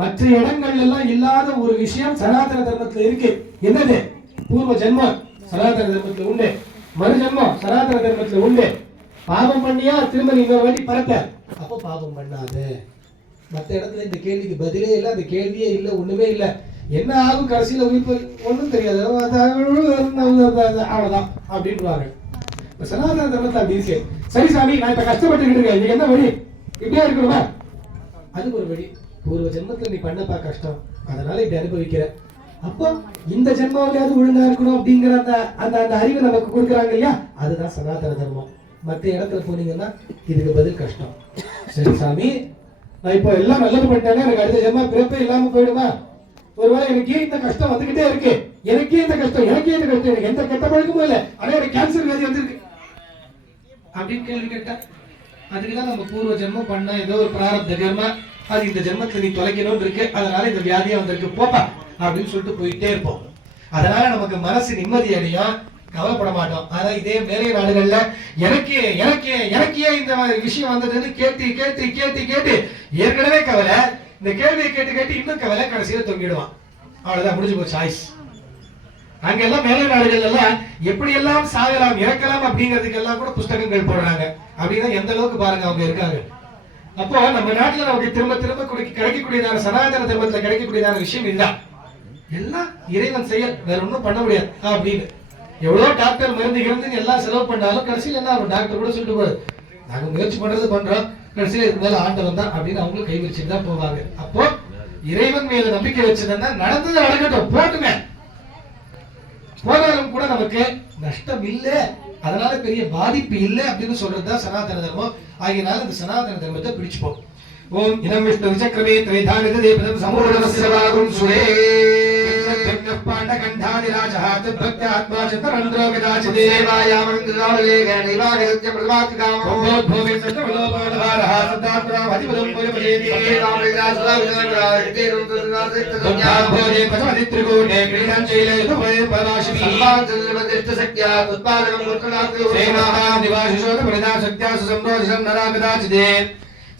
மற்ற இடங்கள்ல எல்லாம் இல்லாத ஒரு விஷயம் சனாதன தர்மத்துல இருக்கு. என்னது? பூர்வ ஜென்மம் சனாதன தர்மத்துல உண்டு, மறு ஜென்மம் சனாதன தர்மத்துல உண்டு. பாவம் பண்ணியா திரும்ப நீங்க ஒரு வாட்டி பறக்க, அப்போ பாவம் பண்ணாது. மற்ற இடத்துல இந்த கேள்விக்கு பதிலே இல்லை, அந்த கேள்வியே இல்லை, ஒண்ணுமே இல்லை. என்ன ஆகும் கடைசியில உயிர் ஒன்றும் தெரியாது, அவ்வளவுதான் அப்படின்வாங்க. சனாதன தர்மத்தை அப்படி இருக்கு. சரி சாமி, நான் இப்ப கஷ்டப்பட்டுக்கிட்டு இருக்கேன், நீங்க என்ன வழி? இப்படியா இருக்கணுமா? அதுக்கு ஒரு வழி. பூர்வ ஜென்மத்துல நீ பண்ணப்பா கஷ்டம், அதனால இப்படி அனுபவிக்கிற. அப்போ இந்த ஜென்மாவிலேயாவது ஒழுங்கா இருக்கணும் அப்படிங்கிற அந்த அந்த அந்த அறிவை நமக்கு கொடுக்குறாங்க இல்லையா, அதுதான் சனாதன தர்மம். மற்ற இடத்துல போனீங்கன்னா இதுக்கு பதில் கஷ்டம். சரி சாமி, நான் இப்போ எல்லாம் நல்லது பண்ணிட்டேன்னா எனக்கு அடுத்த ஜென்மா பிறப்பே இல்லாம போயிடுமா? ஒருவேளை எனக்கு இந்த கஷ்டம் வந்துகிட்டே இருக்கு, எனக்கே இந்த கஷ்டம், எனக்கே இந்த கஷ்டம், எனக்கு எந்த கெட்ட பழக்கமும் இல்லை, ஆனா எனக்கு கேன்சர் வியாதி வந்திருக்கு அப்படின்னு கேள்வி கேட்டா, அதுக்குதான் நம்ம பூர்வ ஜென்மம் பண்ண ஏதோ ஒரு பிராரப்த கர்மா, அது இந்த ஜென்மத்துல நீ தொலைக்கணும்னு இருக்கு, அதனால இந்த வியாதியா வந்திருக்கு போப்பா அப்படின்னு சொல்லிட்டு போயிட்டே இருப்போம். அதனால நமக்கு மனசு நிம்மதி அடையும், கவலைப்பட மாட்டோம். ஆனா இதே மேலை நாடுகள்ல எனக்கே எனக்கே எனக்கே இந்த விஷயம் வந்ததுன்னு கேட்டு கேட்டு கேட்டு கேட்டு ஏற்கனவே கவலை, இந்த கேள்வியை கேட்டு கேட்டு இன்னும் கவலை, கடைசியில தொங்கிடுவான். அவ்வளவுதான், முடிஞ்சு போச்சு ஆயுஸ். அங்கெல்லாம் மேலை நாடுகள் எல்லாம் எப்படி எல்லாம் சாகலாம் இறக்கலாம் அப்படிங்கிறதுக்கு எல்லாம் கூட புஸ்தகங்கள் போடுறாங்க. அப்படின்னா எந்த அளவுக்கு பாருங்க அவங்க இருக்காங்க. அப்போ நம்ம நாட்டுல நமக்கு திரும்ப திரும்ப கிடைக்கக்கூடியதான சனாதன தர்மத்துல கிடைக்கக்கூடியதான விஷயம் இதுதான். எல்லாம் இறைவன் செயல், வேற ஒன்றும் பண்ண முடியாது அப்படின்னு. எவ்வளவு டாக்டர் மருந்து இருந்து எல்லாம் செலவு பண்ணாலும் கடைசியில் என்ன ஆகும்? டாக்டர் கூட சொல்லிட்டு போகுது, நாங்க முயற்சி பண்றது பண்றோம், கடைசியில இதுக்கு மேல ஆண்டவன் தான் அப்படின்னு அவங்களும் கை வச்சுட்டு தான் போவாங்க. அப்போ இறைவன் மேல நம்பிக்கை வச்சதுன்னா நடந்தது நடக்கட்டும், போட்டுங்க, போனாலும் கூட நமக்கு நஷ்டம் இல்லை, அதனால பெரிய பாதிப்பு இல்லை அப்படின்னு சொல்றதுதான் சனாதன தர்மம். ஆகியனால இந்த சனாதன தர்மத்தை பிடிச்சுப்போம். ஓம் இனம் விஷ்ணு விசக்ரமே திரைதானித தேவதம் சமூலவஸ்யவாகும் சுரே பாண்டகண்டாதி ராஜஹாத் பக்தாத்மா சந்தரந்திரோ விதாசிதே வாயாமந்திராலே கணிவாகத்ய பிரமாத்காம் ஓத்போவே சத்வலோபாலஹாரஹ சத்தாத்ரா அதிபதம் புரமஜேதி ராமவிதாஸ்லாவினாராஜ்தே ருத்ரநாதித்ரஞாபோதே பசமதித்ரிகூடே கிரீடம் சைலே யுதவே பராஷ்மி சம்பாதல்வதிஷ்ட சக்யா உத்பாதகம் முத்ரநாத்ரோ சேனாஹா நிவாசிஷோத பிரதா சக்யா சுசம்ரோதிஷம் நராகதாசிதே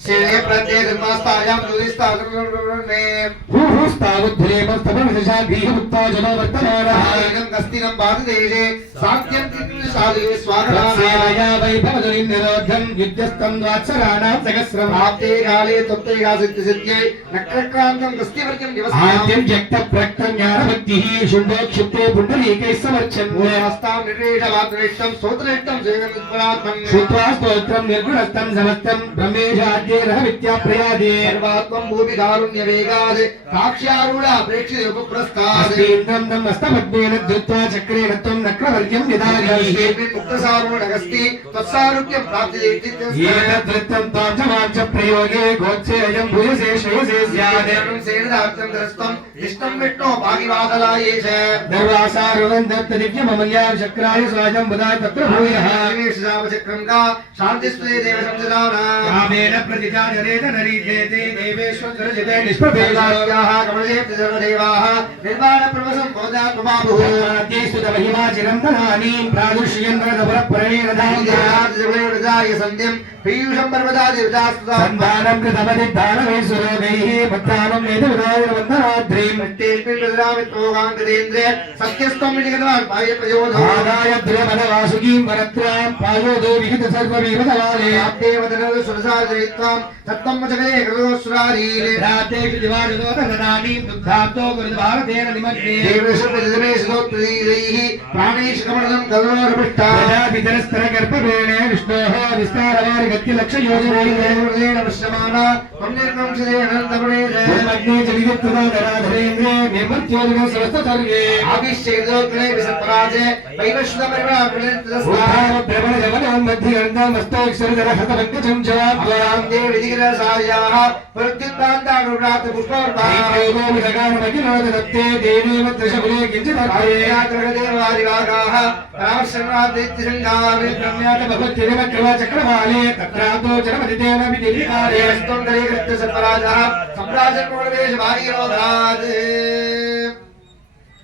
सेने प्रत्येक मास्तायां दुरिस्तागरने भूस्तावुद्धरेमस्तमविशा भीमुत्ताजनो वर्तमानः एनं कस्तिनं भारतदेशे साक्यं साधुये स्वागताया वैभवजनिं निरोधं युद्धस्तं वात्सराणां सहस्रं प्राप्ते काले तप्ते गासिद्धिसिद्ध्ये नक्रक्रान्तं कस्तिवर्गं दिवसाद्यं जक्तप्रक्तं ज्ञानभक्तिः शुण्डोक्षिप्ते पुण्डरीकैः समर्चन् हस्तां निर्वेशमात्रेष्टं स्तोत्रेष्टं सेवनत्परात्मन् श्रुत्वा स्तोत्रं निर्गुणस्तं समस्तं ब्रह्मेशाद्य विद्याप्रयादे सर्वात्मं भूमि कारुण्य वेगाद काक्ष्यारूढ प्रेक्षित उपप्रस्ताद इंद्रं नमस्तपद्मेन धृत्वा चक्रेण त्वं नक्रवर्ग्यं निधारयसि मुक्तसारूढ अगस्ति तत्सारूप्यं प्राप्तिदेति एतद्धृतं त्वां च मां च प्रयोगे गोत्सेयं भूयसे श्रेयसे स्यादेवं सेनदार्थं दृष्टं इष्टं विष्णो भागिवादलायेष दर्वासारुणं दत्त दिव्यममल्या चक्राय स्वाजं बुधाय तत्र भूयः निवेशसावचक्रं का शान्तिस्त्वे देव संसदाना कामेन प्रतिजाजनेत नरीजेते देवेश्वरजते निष्प्रभेदायाः कमलेप्त सर्वदेवाः निर्वाणप्रवसं भवदात्ममाभुः आद्यैस्तुतमहिमा चिरन्तनानि प्रादुष्येन्द्रदपरपरेण धान्यात् जगलेवृदाय सन्ध्यं पीयूषं पर्वतादिविदास्तुता வந்தானம் கிருதமதி தானமே சுரோகைஹ மத்தானம் ஏது விநாயகர வந்தராத்ரீ மட்டேஸ்மின் பிரதாமித்ரோகாங்கதேந்திரே சத்யஸ்தம் விநிகதவான் பாய பிரயோதோ ஆதாய திரமத வாசுகீம் வரத்ராம் பாயோதோ விகித சர்வவீவதவாலே ஆப்தேவதனது சுரசாஜயித்வாம் தத்தம் ஜகதே கிருதோஸ்வராரீலே ராத்தேஷு திவாரிதோ ததானீம் துக்தாப்தோ குருத்வாரதேன நிமக்னே தேவேஷு பிரதிதமேஷு தோத்ரீரைஹ பிராணேஷு கமலதம் கருணோரபிஷ்டா விதரஸ்தர கர்ப்பவேணே விஷ்ணோஹ விஸ்தாரவாரி கத்தி லக்ஷ யோஜனேன விஷ்ணமானா பன்னிர்கம் சிதே அனந்தபுரேதே மக்னே ஜலிதத்வதராதரேந்திரே நிமத்யோதிகோ சவஸ்த சர்வே ஆபிஷேகதோக்லே விசப்பராஜே வைவஸ்வதமரிவா பிரலித்தஸ்தா உத்தார பிரபல ஜவனம் மத்தியர்ந்த மஸ்தோக்ஷரதர ஹதபங்கஜம் ஜவாப்யாம் தே விதிகிரசாயாஹ பிரத்யுத்தாந்தானுராத் புஷ்பவர்த்தாஹ ஏகோ விதகானமகிலோதரத்தே தேவேவ த்ரிஷகுலே கிஞ்சிதர்த்தே யாத்ரகதேவாரிவாகாஹ ராமசங்கராதித்யசங்காவே பிரம்யாத பகவத்யேவ கிருவா சக்கரவாலே தத்ராதோ ஜனமதிதேன விதிகாரே ஸ்தோந்தரே கிருத்த சப்பராஜஹ சம்ராஜன் மூலவேஷ வாரியோதாத்.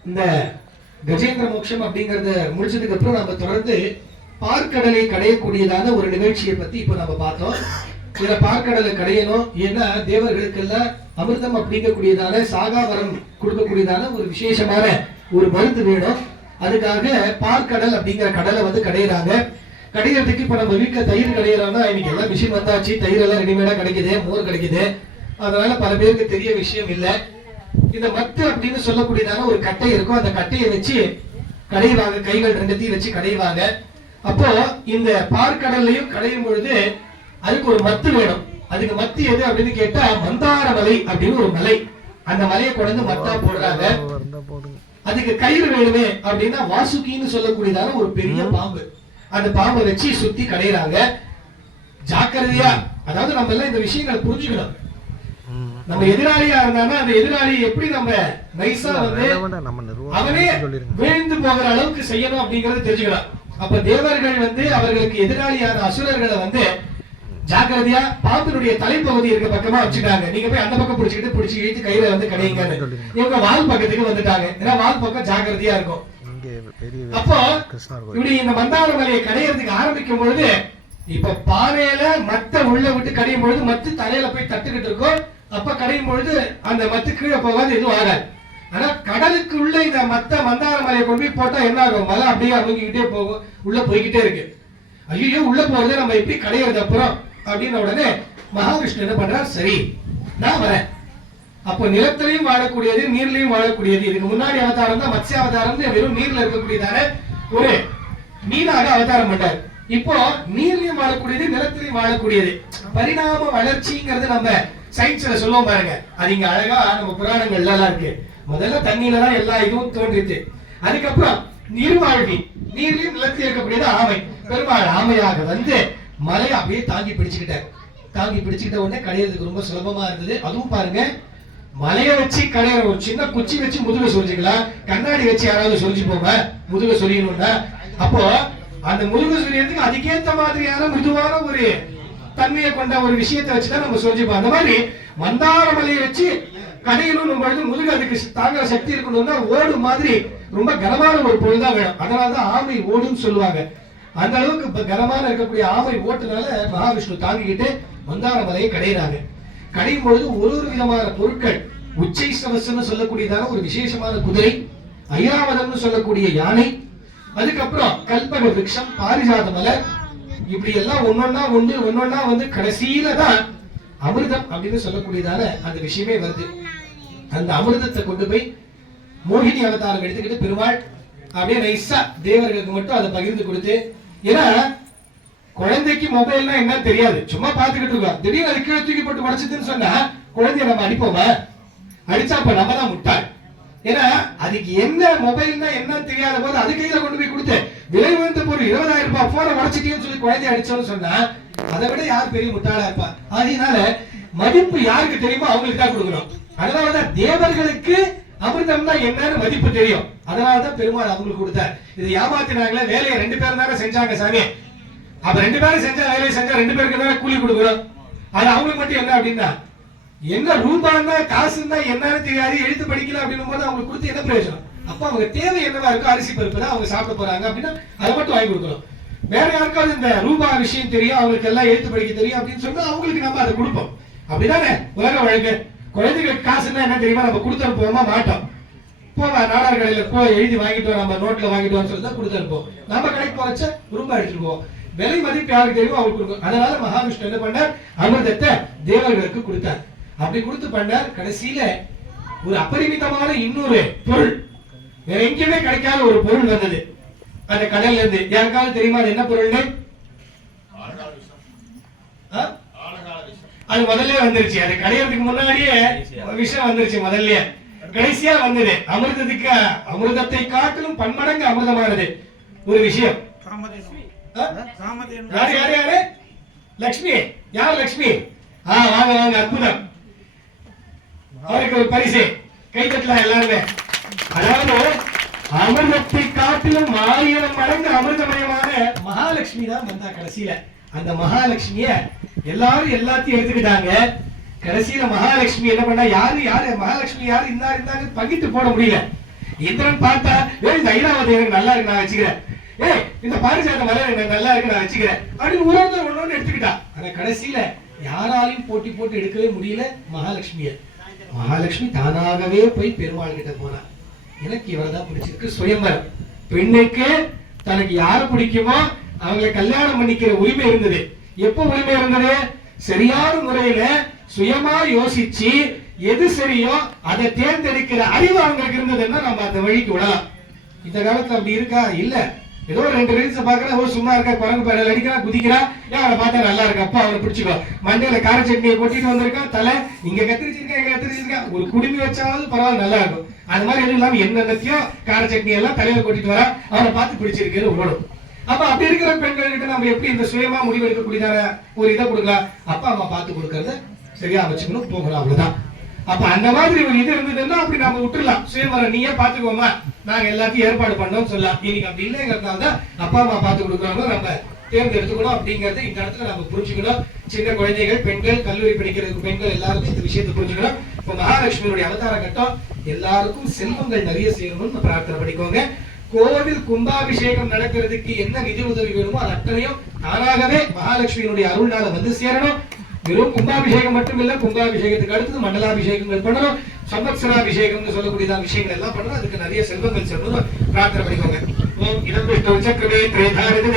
இந்த கஜேந்திர மோட்சம் அப்படிங்கறத முடிச்சதுக்கு அப்புறம் நம்ம தொடர்ந்து பார்க்கடலை கடையக்கூடியதான ஒரு நிகழ்ச்சியை பத்தி இப்ப நம்ம பார்த்தோம். இதுல பார்க்கடலை கடையணும், ஏன்னா தேவர்களுக்கெல்லாம் அமிர்தம் அப்படிங்கக்கூடியதான சாகாவரம் கொடுக்கக்கூடியதான ஒரு விசேஷமான ஒரு மருந்து வேணும். அதுக்காக பார்க்கடல் அப்படிங்கிற கடலை வந்து கடையிறாங்க. கடையிறதுக்கு இப்ப நம்ம வீட்டுல தயிர் கடையிறோம்னா இன்னைக்கு எல்லாம் மிஷின் வந்தாச்சு, தயிர் எல்லாம் ரெடிமேடா கிடைக்குது, மோர் கிடைக்குது. அதனால பல பேருக்கு தெரிய விஷயம் இல்லை. இந்த மத்து அப்படின்னு சொல்லக்கூடியதான ஒரு கட்டை இருக்கும், அந்த கட்டையை வச்சு கடைவாங்க, கைகள் ரெண்டத்தையும் வச்சு கடைவாங்க. அப்போ இந்த பார்க்கடல்லையும் கடையும் பொழுது அதுக்கு ஒரு மத்து வேணும். அதுக்கு மத்து எது அப்படின்னு கேட்டா மந்தார மலை அப்படின்னு ஒரு மலை, அந்த மலையை கொண்டு மத்தா போடுறாங்க. அதுக்கு கயிறு வேணுமே அப்படின்னா வாசுகின்னு சொல்லக்கூடியதான ஒரு பெரிய பாம்பு, அந்த பாம்பை வச்சு சுத்தி கடையிறாங்க. ஜாக்கிரதையா, அதாவது நம்ம எல்லாம் இந்த விஷயங்களை புரிஞ்சுக்கணும். நம்ம எதிராளியா இருந்தானா அந்த எதிராளி எப்படி நம்ம நைஸா வந்து அவனே வீழ்ந்து போகிற அளவுக்கு செய்யணும் அப்படிங்கறது தெரிஞ்சுக்கலாம். அப்ப தேவர்கள் வந்து அவர்களுக்கு எதிராளியான அசுரர்களை வந்து ஜாக்கிரதையா பாம்பினுடைய தலைப்பகுதி இருக்க பக்கமா வச்சுட்டாங்க. நீங்க போய் அந்த பக்கம் பிடிச்சு இழுத்து கையில வந்து கடையுங்க. இவங்க வால் பக்கத்துக்கு வந்துட்டாங்க, ஏன்னா வால் பக்கம் ஜாக்கிரதையா இருக்கும். அப்போ இப்படி இந்த மந்தார மலையை கடையிறதுக்கு ஆரம்பிக்கும் பொழுது இப்ப பானையில மத்த உள்ள விட்டு கடையும் பொழுது மத்து தலையில போய் தட்டுக்கிட்டு இருக்கும். அப்ப கடையும் பொழுது அந்த மத்து கீழே போகாது, எதுவும் ஆகாது. ஆனா கடலுக்கு உள்ள இந்த மந்தார மலையை கொண்டு போய் போட்டா என்ன ஆகும், மலை அப்படியே அமுங்கிக்கிட்டே போகும், உள்ள போய்கிட்டே இருக்கு. ஐயோ உள்ள போறது நம்ம எப்படி கடையிறது அப்புறம் அப்படின்னு உடனே மகாவிஷ்ணு என்ன பண்றார், சரி நான் வரேன். அப்போ நிலத்திலையும் வாழக்கூடியது, நீர்லயும் வாழக்கூடியது. இதுக்கு முன்னாடி அவதாரம் தான் மத்ஸ்ய அவதாரம், வெறும் நீர்ல இருக்கக்கூடியதான ஒரு மீனாக அவதாரம் பண்ணார். இப்போ நீர்லயும் வாழக்கூடியது, நிலத்திலையும் வாழக்கூடியது. பரிணாம வளர்ச்சிங்கிறது நம்ம சயின்ஸ்ல சொல்லுவோம் பாருங்க, அது இங்க அழகா நம்ம புராணங்கள்ல எல்லாம் இருக்கு. முதல்ல தண்ணியில தான் எல்லா இதுவும் தோன்றிச்சு. அதுக்கப்புறம் நீர்வாழ்வி, நீர்லயும் நிலத்தில் இருக்கக்கூடியது ஆமை. பெருமாள் ஆமையாக வந்து மலையை அப்படியே தாங்கி பிடிச்சுக்கிட்ட உடனே கடையிறதுக்கு ரொம்ப சுலபமா இருந்தது. அதுவும் பாருங்க, மலையை வச்சு கடையிற ஒரு சின்ன குச்சி வச்சு முதுக சொரிஞ்சுக்கலாம், கண்ணாடி வச்சு யாராவது சொரிஞ்சு போங்க முதுக சொரியணும்னா. அப்போ அந்த முதுக சொரியறதுக்கு அதுக்கேற்ற மாதிரியான மிருதுவான ஒரு தன்மையை கொண்ட ஒரு விஷயத்தை வச்சுதான் நம்ம சொல்லிப்போம். அந்த மாதிரி மந்தார மலையை வச்சு கடையணும் பொழுது முதுகு அதுக்கு தாங்குற சக்தி இருக்கணும்னா ஓடு மாதிரி ரொம்ப கனமான ஒரு பொருள்தான் வேணும். அதனாலதான் ஆமை ஓடுன்னு சொல்லுவாங்க. அந்த அளவுக்கு கனமான இருக்கக்கூடிய ஆமை ஓட்டுனால மகாவிஷ்ணு தாங்கிக்கிட்டு மந்தார மலையை கடையிறாங்க. கடையும் பொழுது ஒரு விதமான பொருட்கள், உச்சை சவசம்னு சொல்லக்கூடியதான ஒரு விசேஷமான குதிரை, ஐராவதம்னு சொல்லக்கூடிய யானை, அதுக்கப்புறம் கல்பக விருட்சம், பாரிஜாத மலர், இப்படி எல்லாம் ஒன்னொன்னா வந்து கடைசியில தான் அமிர்தம் அப்படின்னு சொல்லக்கூடியதான அந்த விஷயமே வருது. அந்த அமிர்தத்தை கொண்டு போய் மோகினி அவதாரம் எடுத்துக்கிட்டு பெருமாள் அப்படியே நைஸா தேவர்களுக்கு மட்டும் அதை பகிர்ந்து கொடுத்து, ஏன்னா குழந்தைக்கு மொபைல்னா என்ன தெரியாது, சும்மா பாத்துக்கிட்டு இருக்கோம். திடீர்னு அது கீழே தூக்கி போட்டு உடைச்சதுன்னு சொன்னா குழந்தைய நம்ம அடிப்போமா? அடிச்சா அப்ப நம்ம தான் முட்டாள். ஏன்னா அதுக்கு என்ன மொபைல்னா என்னன்னு தெரியாத போது அது கையில கொண்டு போய் கொடுத்து விலை உயர்ந்த பொருள் 20,000 ரூபாய் போன உடைச்சிட்டேன்னு சொல்லி குழந்தைய அடிச்சோன்னு சொன்னா அதை விட யார் பெரிய முட்டாளா இருப்பா? அதனால மதிப்பு யாருக்கு தெரியுமோ அவங்களுக்கு தான் கொடுக்கணும். அதனாலதான் தேவர்களுக்கு அமிர்தம்னா என்னன்னு மதிப்பு தெரியும். அதனாலதான் பெருமாள் அவங்களுக்கு கொடுத்தார். இது ஏமாத்தினாங்களே, வேலையை 2 பேரும் தானே செஞ்சாங்க சாமி. அப்ப 2 பேரும் செஞ்சா வேலையை செஞ்சா 2 பேருக்கு தானே கூலி கொடுக்கணும். அது அவங்களுக்கு மட்டும் என்ன அப்படின்னா, என்ன ரூபான்னா காசுன்னா என்னன்னு தெரியாது, எழுத்து படிக்கல அப்படின்னும் போது அவங்களுக்கு கொடுத்து என்ன பிரயோஜனம்? அப்ப அவங்க தேவை என்னவா இருக்கோ, அரிசி பருப்பு தான் அவங்க சாப்பிட போறாங்க அப்படின்னா அதை மட்டும் வாங்கி கொடுக்கணும். வேற யாருக்காவது இந்த ரூபா விஷயம் தெரியும், அவங்களுக்கு எல்லாம் எழுத்து படிக்க தெரியும் அப்படின்னு சொன்னா அவங்களுக்கு நம்ம அதை கொடுப்போம். அப்படிதானே உலக வழக்கு. குழந்தைகளுக்கு காசுன்னா என்ன தெரியுமா, நம்ம கொடுத்து அனுப்புவோமா மாட்டோம். போவா நாடார் கடையில போ எழுதி வாங்கிட்டு வா, நம்ம நோட்ல வாங்கிட்டு வான்னு சொல்லி தான் கொடுத்து அனுப்புவோம். நம்ம கடைக்கு போறச்ச ரூபா எடுத்துட்டு போவோம். விலை மதிப்பு யாருக்கு தெரியுமோ அவங்களுக்கு கொடுக்கும். அதனால மகாவிஷ்ணு என்ன பண்ணார், அமிர்தத்தை தேவர்களுக்கு கொடுத்தார். அப்படி கொடுத்து பண்ணார். கடைசியில ஒரு அபரிமிதமான இன்னொரு பொருள், வேற எங்கேயுமே கிடைக்காத ஒரு பொருள் வந்தது அந்த கடல்ல இருந்து. யாருக்காவது தெரியுமா அது என்ன பொருள்னு? அது முதல்ல வந்துருச்சு. அது கடையறதுக்கு முன்னாடியே விஷயம் வந்துருச்சு. முதல்ல கடைசியா வந்தது. அமிர்தத்துக்கு அமிர்தத்தை காட்டிலும் பன்மடங்கு அமிர்தமானது ஒரு விஷயம். யாரு யாரு யாரு? லட்சுமி. யார் லட்சுமி? வாங்க வாங்க, அற்புதம். அவருக்கு ஒரு பரிசு. கைத்தட்டலாம் எல்லாருமே. அதாவது அமிர்தத்தை காட்டிலும் 1000 மடங்கு அமிர்தமயமான மகாலட்சுமி தான் வந்தா கடைசியில. அந்த மகாலட்சுமிய எல்லாரும் எல்லாத்தையும் எடுத்துக்கிட்டாங்க. கடைசியில மகாலட்சுமி என்ன பண்ணா, யாரு யாரு மகாலட்சுமி யாரு இருந்தாங்க பகிட்டு போட முடியல. இந்திரன் பார்த்தா, இந்த ஐராவதி எனக்கு நல்லா இருக்கு நான் வச்சுக்கிறேன், இந்த பாரிஜாத மலர் எனக்கு நல்லா இருக்கு நான் வச்சுக்கிறேன் அப்படின்னு ஒன்னொன்னு எடுத்துக்கிட்டா. ஆனா கடைசியில யாராலையும் போட்டி போட்டு எடுக்கவே முடியல மகாலட்சுமிய. மகாலட்சுமி தானாகவே போய் பெருமாள் கிட்ட போனா, எனக்கு இவரதான் பிடிச்சிருக்கு. சுயம்பரம். பெண்ணுக்கு தனக்கு யாரு பிடிக்குமோ அவங்களை கல்யாணம் பண்ணிக்கிற உரிமை இருந்தது. எப்போ உரிமை இருந்தது? சரியான முறையில சுயமா யோசிச்சு எது சரியோ அதை தேர்ந்தெடுக்கிற அறிவு அவங்களுக்கு இருந்ததுன்னா நம்ம அந்த வழிக்கு விடலாம். இந்த காலத்துல அப்படி இருக்கா? இல்ல. ஏதோ 2 ரீல்ஸ் பாக்குறேன், சும்மா இருக்க, குரங்கு பேரல் அடிக்கிறான், குதிக்கிறான், அவனை பார்த்தா நல்லா இருக்கு, அப்பா அவனை பிடிச்சிக்கோ. மண்டையில கார சட்னியை கொட்டிட்டு வந்திருக்கான், தலை இங்க கத்திரிச்சிருக்கேன், இங்க கத்திரிச்சிருக்கேன், ஒரு குடுமி வச்சாவது பரவாயில்ல நல்லா இருக்கும். அது மாதிரி எதுவும் இல்லாம என்னென்னத்தையும் கார சட்னி எல்லாம் தலையில கொட்டிட்டு வர, அவனை பார்த்து பிடிச்சிருக்குன்னு ஓடும். அப்ப அப்படி இருக்கிற பெண்கள் கிட்ட நம்ம எப்படி இந்த சுயமா முடிவெடுக்கக்கூடியதான ஒரு இதை கொடுக்கலாம்? அப்பா அம்மா பார்த்து கொடுக்கறத சரியா வச்சுக்கணும், போகலாம், அவ்வளவுதான். அப்ப அந்த மாதிரி ஒரு இது இருந்ததுன்னா அப்படி நம்ம விட்டுறலாம். சுயமரம் நீயே பாத்துக்கோமா, நாங்க எல்லாத்தையும் ஏற்பாடு பண்ணோம்னு சொல்லலாம். இன்னைக்கு அப்படி இல்லைங்கிறதுனால தான் அப்பா அம்மா பார்த்து கொடுக்குறவங்க நம்ம தேர்ந்தெடுத்துக்கணும் அப்படிங்கறது இந்த இடத்துல நம்ம புரிஞ்சுக்கணும். சின்ன குழந்தைகள், பெண்கள், கல்லூரி படிக்கிறதுக்கு பெண்கள் எல்லாருக்கும் இந்த விஷயத்தை புரிஞ்சுக்கணும். இப்ப மகாலட்சுமியுடைய அவதார கட்டம், எல்லாருக்கும் செல்வங்கள் நிறைய செய்யணும்னு பிரார்த்தனை பண்ணிக்கோங்க. கோவில் கும்பாபிஷேகம் நடக்கிறதுக்கு என்ன நிதி உதவி வேணுமோ அது அத்தனையும் தானாகவே மகாலட்சுமியினுடைய அருள்னால வந்து சேரணும். வெறும் கும்பாபிஷேகம் மட்டும் இல்ல, கும்பாபிஷேகத்துக்கு அடுத்தது மண்டலாபிஷேகங்கள் பண்ணணும், சம்பத்சராபிஷேகம்னு சொல்லக்கூடியதான் விஷயங்கள் எல்லாம் பண்ணணும். அதுக்கு நிறைய செல்வங்கள் செல்லணும், பிரார்த்தனை பண்ணிக்கோங்க. ஓம் இதம் விஷ்ணு சக்கரமே திரேதாரிதே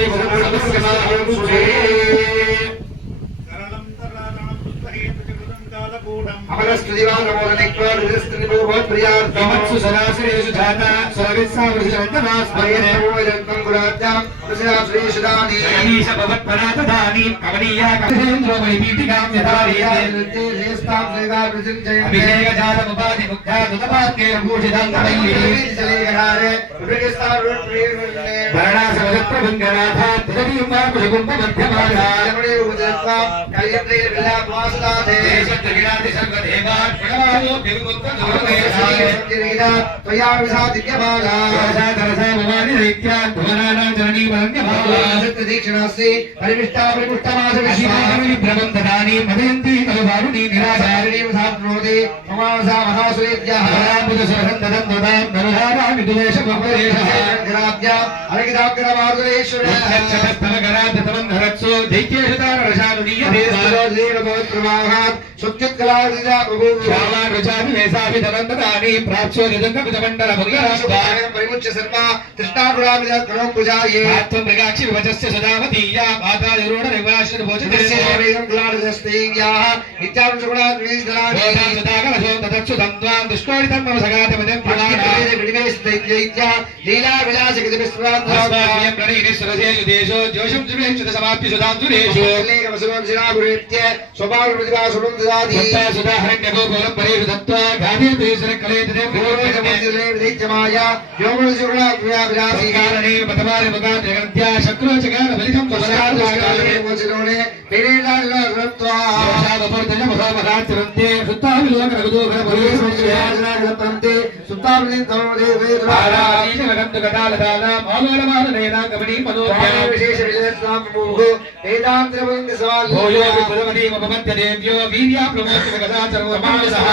அபிலோக ரகுதோகர பரிசோஷயாஜனாகப்ரந்தே சுத்தாப்தி தமோதே வேதவாரா ஈசகடம் கடாலதான மாலோலமான நேனா கபடி பதோத்யா விசேஷ விஜயஸ்லாம் மூஹோ வேதாந்திரவங்க சவால் ஓயோ விபவதி மபமத்ய தேவ்யோ வீர்யா பிரமோத்ய கதா சர்வமானசஹ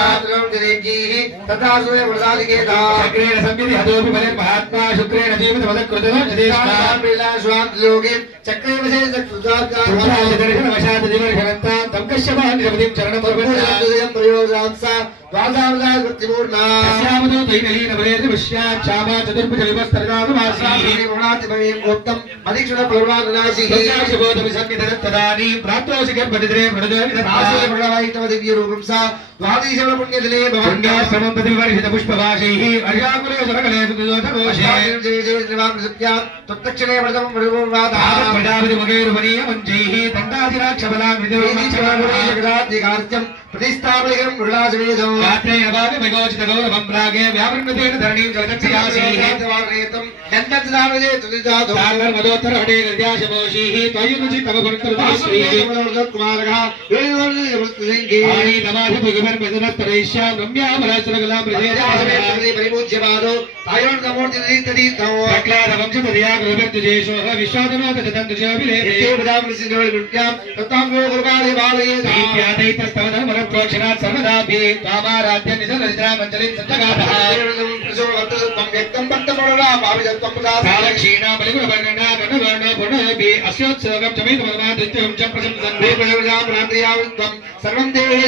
தேவ்ஜி ததாசுய வதாதிகேதா சக்ரேண சம்யதி ஹதோபி பலே மகாத்மா சுக்ரேண ஜீவித வதக்ருதோ ஜதேஷ்மான் பிலாஸ்வான் லோகே சக்ரே விசேஷ சுதார்கா दर्शन वशात दिवर्षणता तमकश्यपान् जपतिं चरणं प्रभुत्वं प्रयोगांसा द्वादावदा कृतिपूर्णा तस्यावदो दैनलीन बलेर् विश्यां क्षामा चतुर्भुज विवस्तरदानुवासी गुणातिभवें गोप्तं मदिक्षण प्रभुनानासी सत्याशबोधमि सन्निधनत्तदानि प्राप्तोऽसि गर्भदिद्रे मृदो विदधासे प्रभवायितव दिव्य रूपं सा द्वादशवल पुण्यदिने भवन्यास्तमं प्रतिवर्षित पुष्पवासैः अर्याकुले सुरकले सुदोषे जय जय श्रीराम सत्या तत्क्षणे व्रतं प्रभुवादा प्रजापति मुखेरुपनीय मञ्चैः दण्डाधिराक्षबलां विदोषग्राधिकार्त्यं प्रतिष्ठापयं मृळासमेदो रात्रे नवामि मयोचित गौरवं प्रागे व्यावृणतेन धरणीं जलदक्षयासीः दन्तदानजे तुलिजातो सागर मदोत्तर हटे गद्याशमोषीः त्वयुनुचि तव गुणकृतश्रीः कुमारः वेदोल्लिवस्तुसिंहे आनी नमाधि भगवन् प्रजनत्तरैष्यां रम्यामरासुरगलां प्रजेतासमे परिपूज्यपादो तायोन् नमोर्ति दीतदीतो प्रक्लाद वंशतदया गृहत्युजेषोः विश्वादनोत जतन्तुजोऽभिलेखे देवदामृसिंहविद्यां तत्तांगो गुरुकाले बालये इत्यादैतस्तव धर्मरत्रोक्षणात् सर्वदाभि त्वामाराध्य निजरजरामञ्जलिं सञ्जगातः कालक्षीणा बलिगुणवर्णना गणवर्णो गुणोऽपि अस्योत्सर्गं च मेतमगमादित्यं च प्रशंसन्ते प्रजां सर्वं देहे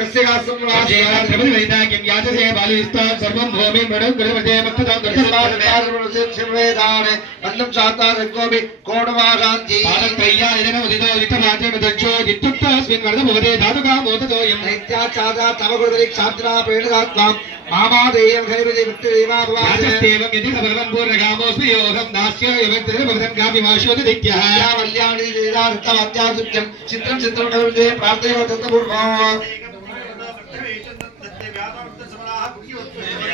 कस्य कासं राजेवात्रपतिवैताक्यं याचसे बालिस्तान् सर्वं भूमिं मणुगुणवते मत्ततां दर्शनार्वेदाने बन्धं शातारकोऽपि कोणवाशान्ति पादत्रय्या यजनमुदितो युक्तवाचमदक्षो इत्युक्तस्मिन् वर्धभवते धातुका मोदतोऽयं दैत्याचादा तव गुरुदरि क्षात्रा प्रेणदात्वां मामादेयं खैरजे वित्तदेवा भवास्तेवं यदि भगवन् पूर्णकामोऽस्मि योऽहं दास्यो यवत्तदेवभवतं कापिमाश्वति दिक्यः वल्याणि वेदार्थमत्यासुत्यं चित्रं चित्रं खैरजे प्रार्थयो तत्पूर्वम्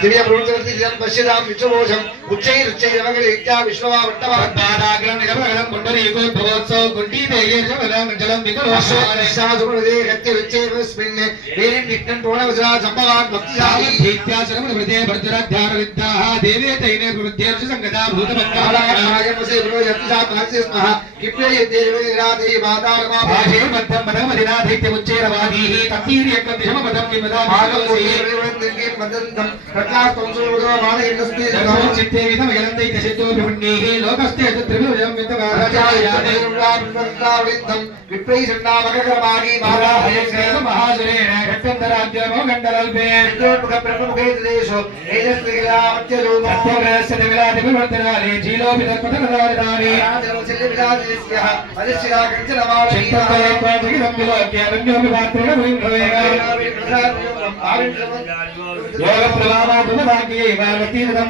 दिव्य प्रवृत्ति जन पश्यतां विश्वमोषं उच्चैरुच्चैरवगले इत्या विश्ववा वट्टवादाग्रं निरवगलं पुण्डरीको भवोत्सव कुण्डीदेयेर्जवलं जलं विकरोषाणे साधुमदे गत्यरुच्चैवस्मिन् वेरिं निक्तं टोणवसरा सम्भवान् भक्तिशाली इत्यासरमृते भर्तराध्यारविद्याः देवे तैने प्रवृद्ध्यर्ष संगता भूतमङ्गलायमसे गुरो यत्सा भास्य स्मः किप्रे यद्देवैराधे बादारमा भाषे मध्यं पदमदिनाधैत्यमुच्चैरवादीः तत्तीर्यक्रतिशमपदं किमदा भागवतीर्वन्दिर्गे मदन्तं प्रत्यास्तं सुरवदो मानयिनस्ते जगतो चित्ते विधमयलन्दैत्यसिद्धोऽपि पुण्यैः लोकस्ते त्रिविधं विद्यमाराचार्यादितं विप्रैषण्णामकरमागी महाराहयेन महासुरेण घट्टन्तराज्यमो गण्डलल्पे विद्योन्मुखब्रह्ममुखे देशो एजस्त्रिगिरामत्यरूपो सत्यग्रहस्य विलादिविवर्तनानि जीलोऽपि तत्पथकदारितानि राजवसिल्लिविलादिस्यः अधिष्ठिता कञ्चनमावि चित्तकलेत्वादिगिदं विलोक्य रम्योऽपि पात्रेण भूमिर्भवेन योगप्रभावात्मदाकियै वार्वतीरतं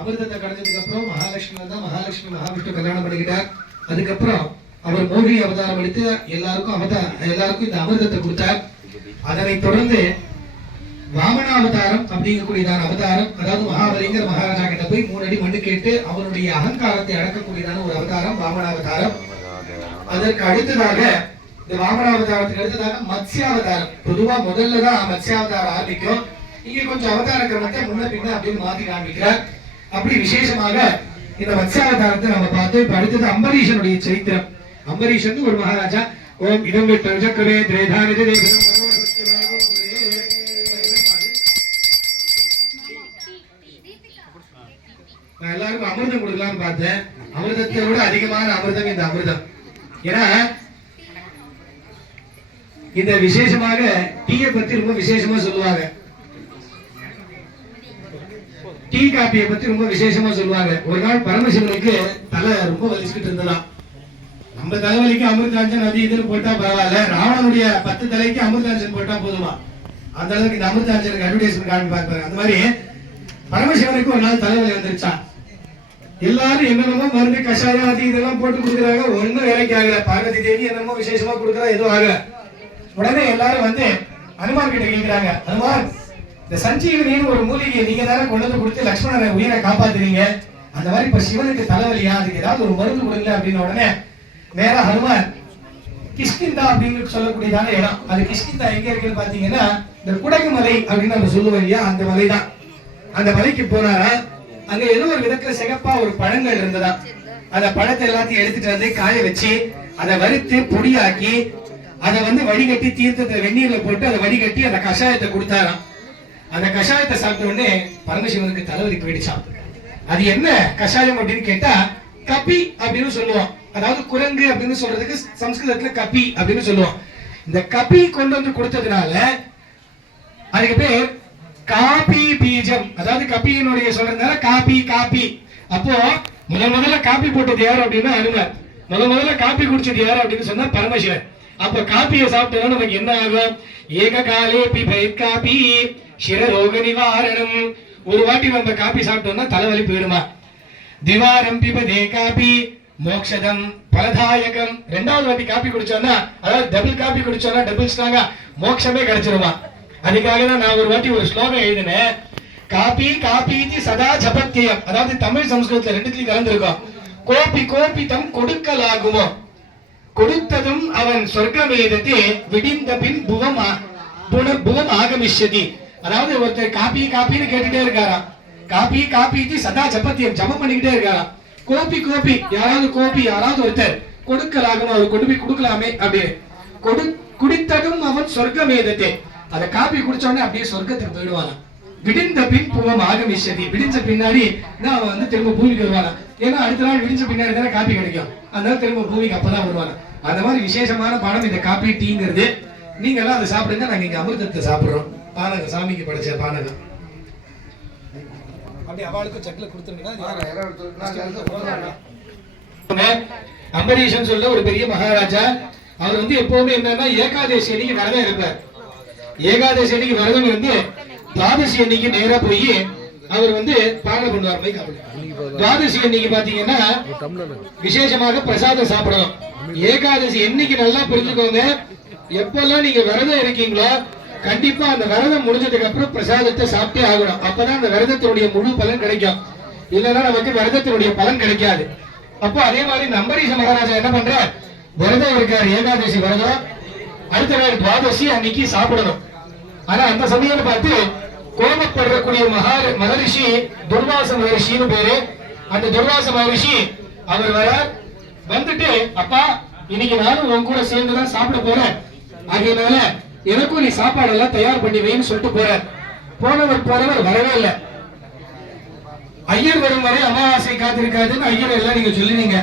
அமிர்தத்தை கிடைச்சதுக்கு அப்புறம் மகாலட்சுமி தான் மகாலட்சுமி மகாவிஷ்ணு கல்யாணம் பண்ணிக்கிட்டார். அதுக்கப்புறம் அவர் மோகினி அவதாரம் எடுத்து எல்லாருக்கும் இந்த அமிர்தத்தை கொடுத்தார். அதனைத் தொடர்ந்து வாமனாவதாரம் அப்படிங்கக்கூடியதான அவதாரம், அதாவது மகாபலிங்கிற மகாராஜா கிட்ட போய் 3 அடி மண்ணு கேட்டு அவருடைய அகங்காரத்தை அடக்கக்கூடியதான ஒரு அவதாரம் வாமனாவதாரம். அதற்கு அடுத்ததாக இந்த வாமனாவதாரத்துக்கு அடுத்ததாக மத்ஸ்யாவதாரம். பொதுவா முதல்ல தான் மத்ஸ்யாவதாரம் ஆரம்பிக்கும். இங்க கொஞ்சம் அவதார கிரமத்தை முன்ன பின்ன அப்படின்னு மாத்தி காமிக்கிறார். அப்படி விசேஷமாக இந்த மத்ஸ்யாவதாரத்தை நம்ம பார்த்து இப்ப அடுத்தது அம்பரீஷனுடைய சரித்திரம். அம்பரீஷன் ஒரு மகாராஜா. ஓம் இதம் சக்கரே திரேதானிதே நான் எல்லாருக்கும் அமிர்தம் கொடுக்கலாம்னு பார்த்தேன். அமிர்தத்தை விட அதிகமான அமிர்தம் இந்த அமிர்தம். ஏன்னா இந்த விசேஷமாக டீயை பத்தி ரொம்ப விசேஷமா சொல்லுவாங்க. டீ காப்பியை பத்தி ரொம்ப விசேஷமா சொல்லுவாங்க. ஒரு நாள் பரமசிவனுக்கு தலை ரொம்ப வலிச்சுக்கிட்டு இருந்ததாம். நம்ம தலைவலிக்கு அமிர்தாஞ்சன் அது இதுன்னு போட்டா பரவாயில்ல, ராவணனுடைய 10 தலைக்கு அமிர்தாஞ்சன் போட்டா போதுமா? அந்த அளவுக்கு இந்த அமிர்தாஞ்சனுக்கு அட்வர்டைஸ்மெண்ட் காமி பார்ப்பாங்க. அந்த மாதிரி பரமசிவனுக்கு ஒரு நாள் தலைவலி வந்துருச்சா. எல்லாரும் என்னென்னமோ மருந்து கஷாயம் அது இதெல்லாம் போட்டு கொடுக்குறாங்க, ஒன்னும் வேலைக்கு ஆகல. பார்வதி தேவி என்னென்னமோ விசேஷமா கொடுக்குறா, எதுவும் ஆகல. உடனே எல்லாரும் வந்து ஹனுமான் கிட்ட கேட்கிறாங்க, ஹனுமான் இந்த சஞ்சீவனின்னு ஒரு மூலிகையை நீங்க தானே கொண்டு வந்து கொடுத்து லட்சுமணனை உயிரை காப்பாத்துறீங்க, அந்த மாதிரி இப்ப சிவனுக்கு தலைவலியா, அதுக்கு ஏதாவது ஒரு மருந்து கொடுங்க அப்படின்னு. உடனே நேரா ஹனுமான் கிஷ்கிந்தா அப்படின்னு சொல்லக்கூடியதான இடம், அது கிஷ்கிந்தா எங்க இருக்குன்னு பாத்தீங்கன்னா இந்த குடகு மலை அப்படின்னு நம்ம சொல்லுவோம் இல்லையா, அந்த மலை தான். அந்த மலைக்கு போனாரா, அங்க ஏதோ ஒரு விதத்துல சிகப்பா ஒரு பழங்கள் இருந்ததா. அந்த பழத்தை எல்லாத்தையும் எடுத்துட்டு வந்து காய வச்சு அதை வறுத்து பொடியாக்கி அதை வந்து வடிகட்டி தீர்த்தத்தை வெந்நீர்ல போட்டு அதை வடிகட்டி அந்த கஷாயத்தை கொடுத்தாராம். அந்த கஷாயத்தை சாப்பிட்ட உடனே பரமசிவனுக்கு தலைவலி போயிடுச்சான். அது என்ன கஷாயம் அப்படின்னு கேட்டா கப்பி அப்படின்னு சொல்லுவோம். அதாவது குரங்கு அப்படின்னு சொல்றதுக்கு சம்ஸ்கிருதத்துல கப்பி அப்படின்னு சொல்லுவோம். இந்த கப்பி கொண்டு வந்து கொடுத்ததுனால அதுக்கு பேர் காபி பீஜம். அதாவது கப்பியினுடைய சொல்றதுனால காபி காபி. அப்போ முதல்ல காப்பி போட்டது யாரு அப்படின்னா அனுமர். முதல்ல காப்பி குடிச்சது யாரு அப்படின்னு சொன்னா பரமசிவன். அப்ப காப்பியை சாப்பிட்டோம்னா நமக்கு என்ன ஆகும்? ஏக காலே பிபைத் காபி சிரரோக நிவாரணம். ஒரு வாட்டி நம்ம காப்பி சாப்பிட்டோம்னா தலைவலி போயிடுமா. திவாரம் பிபதே காபி மோக்ஷதம் பலதாயகம். 2வது வாட்டி காப்பி குடிச்சோம்னா, அதாவது டபுள் காப்பி குடிச்சோம்னா டபுள் ஸ்ட்ராங்கா மோட்சமே கிடைச்சிருமா. அதுக்காக தான் நான் ஒரு வாட்டி ஒரு ஸ்லோகம் எழுதினேன். காபி காபி சதா ஜபத்தியம். அதாவது தமிழ் சமஸ்கிருதத்துல 2த்துலயும் கலந்துருக்கும். கோபி கோபி தம் கொடுக்கலாகுமோ, கொடுத்ததும் அவன் சொர்க்கமேதத்தை விடிந்த பின் புவம் ஆகமிஷ்யதி. அதாவது ஒருத்தர் காப்பி காப்பின்னு கேட்டுட்டே இருக்காராம். காப்பி காப்பி சதா ஜபத்தியம், ஜபம் பண்ணிக்கிட்டே இருக்காராம். கோபி கோபி யாராவது ஒருத்தர் கொடுக்கலாகுமோ, அவர் கொண்டு போய் கொடுக்கலாமே அப்படின்னு. குடித்ததும் அவன் சொர்க்கமேதத்தை, அதை காப்பி குடிச்சோடனே அப்படியே சொர்க்கத்துக்கு போயிடுவானா. விடிந்த பின் புவம் ஆகமிஷ்யதி. விடிஞ்ச பின்னாடி தான் அவன் வந்து திரும்ப பூமிக்கு வருவானா. ஏன்னா அடுத்த நாள் விடிஞ்ச பின்னாடி தானே காப்பி கிடைக்கும், அதனால திரும்ப பூமிக்கு அப்பதான் வருவானா. அந்த மாதிரி விசேஷமான பானம் இந்த காப்பி டீங்கிறது. நீங்க எல்லாம் அதை சாப்பிடுங்க, நாங்க இங்க அமிர்தத்தை சாப்பிடுறோம். பானகம் சாமிக்கு படைச்ச பானகம். அப்படி அவளுக்கு செக்ல கொடுத்துருங்க. அம்பரீஷன் சொல்ல ஒரு பெரிய மகாராஜா. அவர் வந்து எப்பவுமே என்னன்னா ஏகாதசி அன்னைக்கு விரதம் இருப்பார். ஏகாதசி அன்னைக்கு விரதம் இருந்து துவாதசி அன்னைக்கு நேரா போய் அவர் வந்து பாரணம் பண்ணுவார். துவாதசி அன்னைக்கு பாத்தீங்கன்னா விசேஷமாக பிரசாதம் சாப்பிடணும். ஏகாதசி என்னைக்கு நல்லா புரிஞ்சுக்கோங்க, எப்பெல்லாம் நீங்க விரதம் இருக்கீங்களோ கண்டிப்பா அந்த விரதம் முடிஞ்சதுக்கு அப்புறம் பிரசாதத்தை சாப்பிட்டே ஆகணும். அப்பதான் அந்த விரதத்தினுடைய முழு பலன் கிடைக்கும். இல்லைன்னா நமக்கு விரதத்தினுடைய பலன் கிடைக்காது. அப்போ அதே மாதிரி இந்த அம்பரீஷ மகாராஜா என்ன பண்ற, விரதம் இருக்காரு, ஏகாதசி விரதம். அடுத்த நாள் துவாதசி அன்னைக்கு சாப்பிடணும். ஆனா அந்த சமயம் பார்த்து கோபப்படக்கூடிய மகரிஷி துர்வாச மகரிஷின்னு பேரு. அந்த துர்வாச மகரிஷி அவர் வர வந்துட்டு, அப்பா இன்னைக்கு நானும் உன் கூட சேர்ந்துதான் சாப்பிட போறேன், ஆகையினால எனக்கும் நீ சாப்பாடெல்லாம் தயார் பண்ணி வைன்னு சொல்லிட்டு போறார். போனவர் வரவே இல்லை. ஐயர் வரும் வரை அமாவாசை காத்திருக்காதுன்னு ஐயர் எல்லாம் நீங்க சொல்லுவீங்க.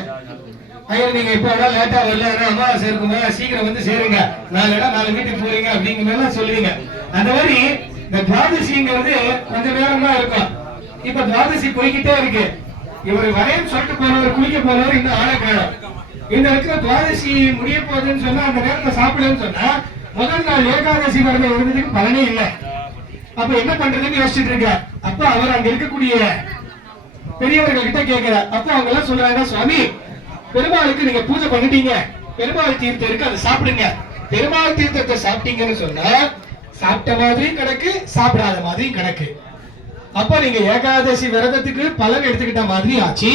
ஐயர் நீங்க இப்ப லேட்டா வரல, அமாவாசை இருக்குமா, சீக்கிரம் வந்து சேருங்க, 4 வீட்டுக்கு போறீங்க அப்படிங்கிற சொல்லுவீங்க. அந்த மாதிரி இந்த துவாதசிங்கிறது கொஞ்ச நேரம் தான் இருக்கும். இப்ப துவாதசி போய்கிட்டே இருக்கு. இவர் வரையும் சொல்லிட்டு போறவர், குளிக்க போறவர் இன்னும் ஆளை காணும். இந்த இடத்துல துவாதசி முடிய போகுதுன்னு சொன்னா அந்த நேரத்தை சாப்பிடுன்னு சொன்னா முதல் நாள் ஏகாதசி விரதம் இருந்ததுக்கு பலனே இல்லை. அப்ப என்ன பண்றதுன்னு யோசிச்சுட்டு இருக்க. அப்ப அவர் அங்க இருக்கக்கூடிய பெரியவர்கள் கிட்ட கேட்கிறார். அப்ப அவங்க எல்லாம் சொல்றாங்க, சுவாமி பெருமாளுக்கு நீங்க பூஜை பண்ணிட்டீங்க, பெருமாள் தீர்த்தம் இருக்கு, அதை சாப்பிடுங்க. பெருமாள் தீர்த்தத்தை சாப்பிட்டீங்கன்னு சொன்னா சாப்பிட்ட மாதிரியும் கணக்கு, சாப்பிடாத மாதிரியும் கணக்கு. அப்ப நீங்க ஏகாதசி விரதத்துக்கு பலன் எடுத்துக்கிட்ட மாதிரி ஆச்சு.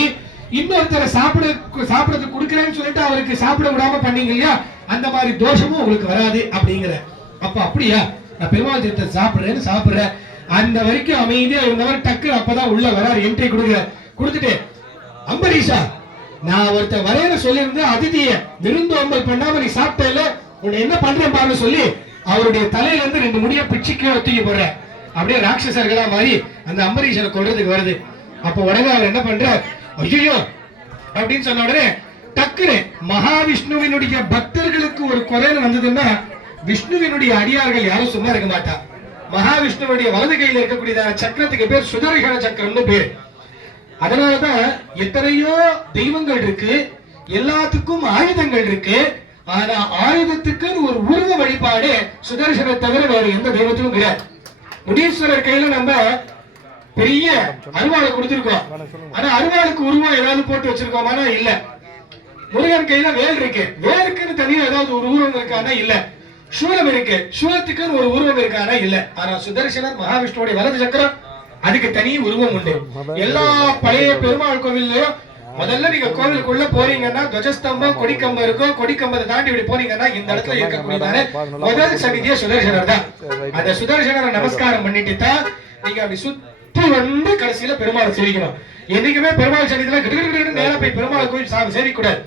இன்னொருத்தரை சாப்பிடறதுக்கு கொடுக்குறேன்னு சொல்லிட்டு அவருக்கு சாப்பிட விடாம பண்ணீங்க இல்லையா, அந்த மாதிரி தோஷமும் உங்களுக்கு வராது அப்படிங்கிற. அப்ப அப்படியா, நான் பெருமாள் தீர்த்தத்தை சாப்பிடுறேன் அந்த வரைக்கும் அமைதியா இருந்தவர் டக்கு அப்பதான் உள்ள வராரு, என்ட்ரி கொடுத்துட்டு, அம்பரீஷா நான் ஒருத்தர் வரையற சொல்லியிருந்தேன், அதிதிய விருந்தோம்பல் பண்ணாம நீ சாப்பிட்டல, உன்னை என்ன பண்றேன் பாருன்னு சொல்லி அவருடைய தலையில இருந்து 2 முடிய பிச்சுக்கு தூக்கி போடுற. அப்படியே ராட்சசர்களா மாறி அந்த அம்பரீஷனை கொள்றதுக்கு வருது. அப்ப உடனே அவர் என்ன பண்ற, ஐயோ அப்படின்னு சொன்ன உடனே டக்குனு மகாவிஷ்ணுவினுடைய பக்தர்களுக்கு ஒரு குறைன்னு வந்ததுன்னா விஷ்ணுவினுடைய அடியார்கள் யாரும் சும்மா இருக்க மாட்டா. மகாவிஷ்ணுவுடைய வலது கையில் இருக்கக்கூடிய சக்கரத்துக்கு பேர் சுதர்சன சக்கரம்னு பேர். அதனாலதான் எத்தனையோ தெய்வங்கள் இருக்கு, எல்லாத்துக்கும் ஆயுதங்கள் இருக்கு. ஆனா ஆயுதத்துக்கு ஒரு உருவ வழிபாடு சுதர்சனை தவிர வேற எந்த தெய்வத்திலும் கிடையாது. முனீஸ்வரர் கையில நம்ம பெரிய அருவாளை கொடுத்திருக்கோம், ஆனா அருவாளுக்கு உருவம் ஏதாவது போட்டு வச்சிருக்கோமானா இல்ல. முருகன் கையில வேல் இருக்கு, வேலுக்குன்னு தனியா ஏதாவது ஒரு உருவம் இருக்கானா இல்ல. சூலம் இருக்கு, சூலத்துக்குன்னு ஒரு உருவம் இருக்கானா இல்ல. ஆனா சுதர்சனர் மகாவிஷ்ணுடைய வலது சக்கரம், அதுக்கு தனி உருவம் உண்டு. எல்லா பழைய பெருமாள் கோவில்லையும் முதல்ல நீங்க கோவிலுக்குள்ள போறீங்கன்னா துவஜஸ்தம்பம் கொடிக்கம்பம் இருக்கும், கொடிக்கம்பத்தை தாண்டி இப்படி போனீங்கன்னா இந்த இடத்துல இருக்கக்கூடியதான முதல் சன்னிதியே சுதர்சனர் தான். அந்த சுதர்சனரை நமஸ்காரம் பண்ணிட்டு தான் நீங்க அப்படி சுத்தி வந்து கடைசியில பெருமாள் சேவிக்கணும். என்னைக்குமே பெருமாள் சன்னிதியில நேரம் போய் பெருமாள் கோயில் சேவிக்கூடாது.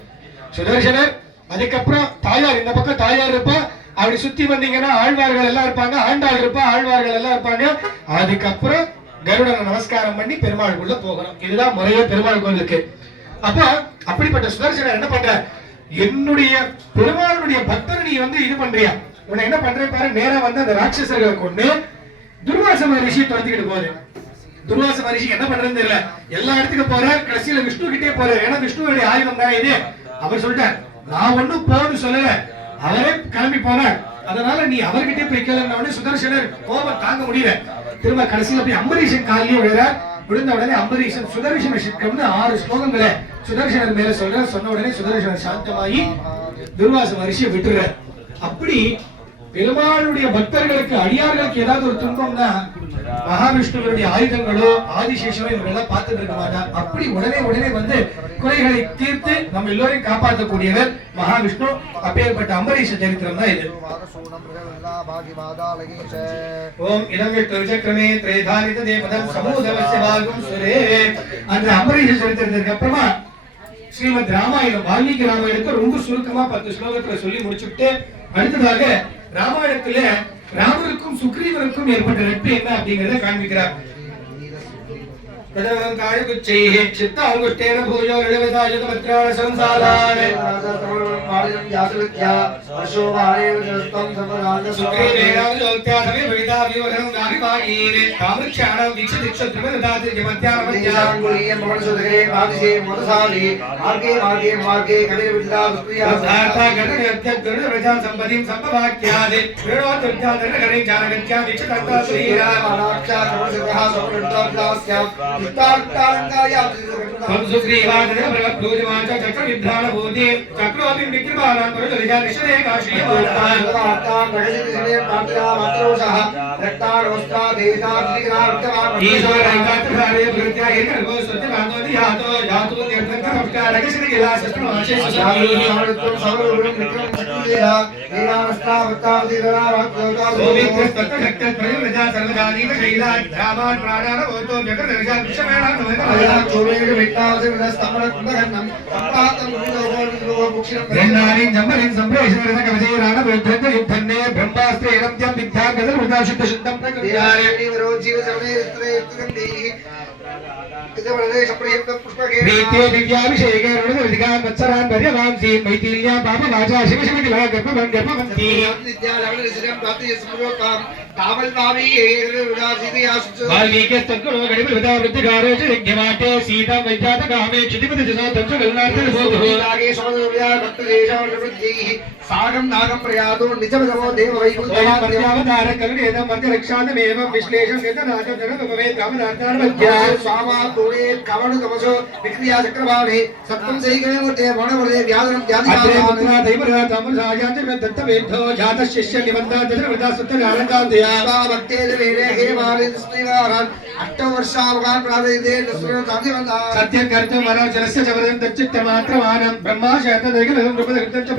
சுதர்சனர், அதுக்கப்புறம் தாயார், இந்த பக்கம் தாயார் இருப்பா, அப்படி சுத்தி வந்தீங்கன்னா ஆழ்வார்கள் எல்லாம் இருப்பாங்க, ஆண்டாள் இருப்பா, ஆழ்வார்கள் எல்லாம் இருப்பாங்க. அதுக்கப்புறம் கருடனை நமஸ்காரம் பண்ணி பெருமாளுக்குள்ள போகணும். இதுதான் முறையே பெருமாள் கோயிலுக்கு. அப்ப அப்படிப்பட்ட சுதர்சனர் என்ன பண்ற, என்னுடைய பெருமாளுடைய பக்தர் நீ வந்து இது பண்றியா, உன்னை என்ன பண்ற பாரு. நேரா வந்து அந்த ராட்சசர்களை கொண்டு துர்வாச மகரிஷியை துரத்திக்கிட்டு போகுது. துர்வாச மகரிஷி என்ன பண்றதுன்னு தெரியல, எல்லா இடத்துக்கு போறார், கடைசியில விஷ்ணு கிட்டே போறார். ஏன்னா விஷ்ணுவுடைய ஆயுதம் தானே இது. அவர் சொல்லிட்டார், நான் ஒண்ணும் போன்னு சொல்லல, அவரே கிளம்பி போனார். அதனால நீ அவர்கிட்டே போய் கேளுங்க. சுதர்சனர் கோபம் தாங்க முடியல, திரும்ப கடைசியில போய் அம்பரீஷன் காலிலே விழுறார். விழுந்த உடனே அம்பரீஷன் சுதர்சன சிக்கம்னு 6 ஸ்லோகங்களை சுதர்சனர் மேல சொன்ன உடனே சுதர்சனர் சாந்தமாகி துர்வாச மகரிஷியை விட்டுறார். அப்படி பெருமாளுடைய பக்தர்களுக்கு அடியார்களுக்கு ஏதாவது ஒரு துன்பம்னா மகாவிஷ்ணுவனுடைய ஆயுதங்களோ ஆதிசேஷனோ இவரெல்லாம் பார்த்துட்டு இருக்க மாட்டார். அப்படி உடனே வந்து குறைகளை தீர்த்து நம்ம எல்லோரையும் காப்பாற்றக்கூடியவர் மகாவிஷ்ணு. அப்பேற்பட்ட அம்பரீஷ சரித்திரம் தான் இது. ஓம் இதம் விக்ரமே திரேதானித தேவதம் சமூதவஸ்ய வாகும் சுரே. அந்த அம்பரீஷ சரித்திரத்துக்கு அப்புறமா ஸ்ரீமத் ராமாயணம், வால்மீகி ராமாயணத்தை ரொம்ப சுருக்கமா 10 ஸ்லோகத்துல சொல்லி முடிச்சுட்டு அடுத்ததாக ராமாயணத்துல ராமருக்கும் சுக்ரீவனுக்கும் ஏற்பட்ட நட்பு என்ன அப்படிங்கறத காண்பிக்கிறார். சித்தாங்குஷ்டேன பூஜோ நிலவதாயுதமத்ராண சம்சாலான சுக்ரீவேனாவஜோக்த்யாதமே விவிதாவியோகம் நாரிபாகீனே காமருக்ஷாணம் விக்ஷதிக்ஷத்ருமதாதி ஜமத்யானமத்யாங்குலியம் பவனசுதகே ஆதிசே மதசாலி மார்கே மார்கே மார்கே கலிவில்லா சுக்ரியா சார்த்தா கணயத்யத்குரு ரஜான் சம்பதிம் சம்பவாக்யாதே விரோத்ருத்யாதன கணை ஜானகத்யா விக்ஷதந்தா சுரீரா மானாக்ஷா கவசகஹா சௌரண்டாப்லாஸ்யாம் सागम नागम प्रयातो निजमदमो देव वैकुंठमावतार कलनेदम मध्यरक्षानमेव विश्लेषं यतनाचं जगदुपवेद कामनार्थान् मध्याय स्वामा तोरे कावणु तमसो विक्रिया चक्रवाणे सप्तम सैगमे मूर्ते वणवरे व्याधनं व्याधिकान् दैवरा तमसायाति दत्तवेद्धो जातः शिष्य निबन्धा तत्रवदा सत्यनारायणादय सत्यं कर्तुं मनोजनस्य जबरदं तच्चित्तमात्रमानं ब्रह्मा शतदैकलं रूपदकृतं च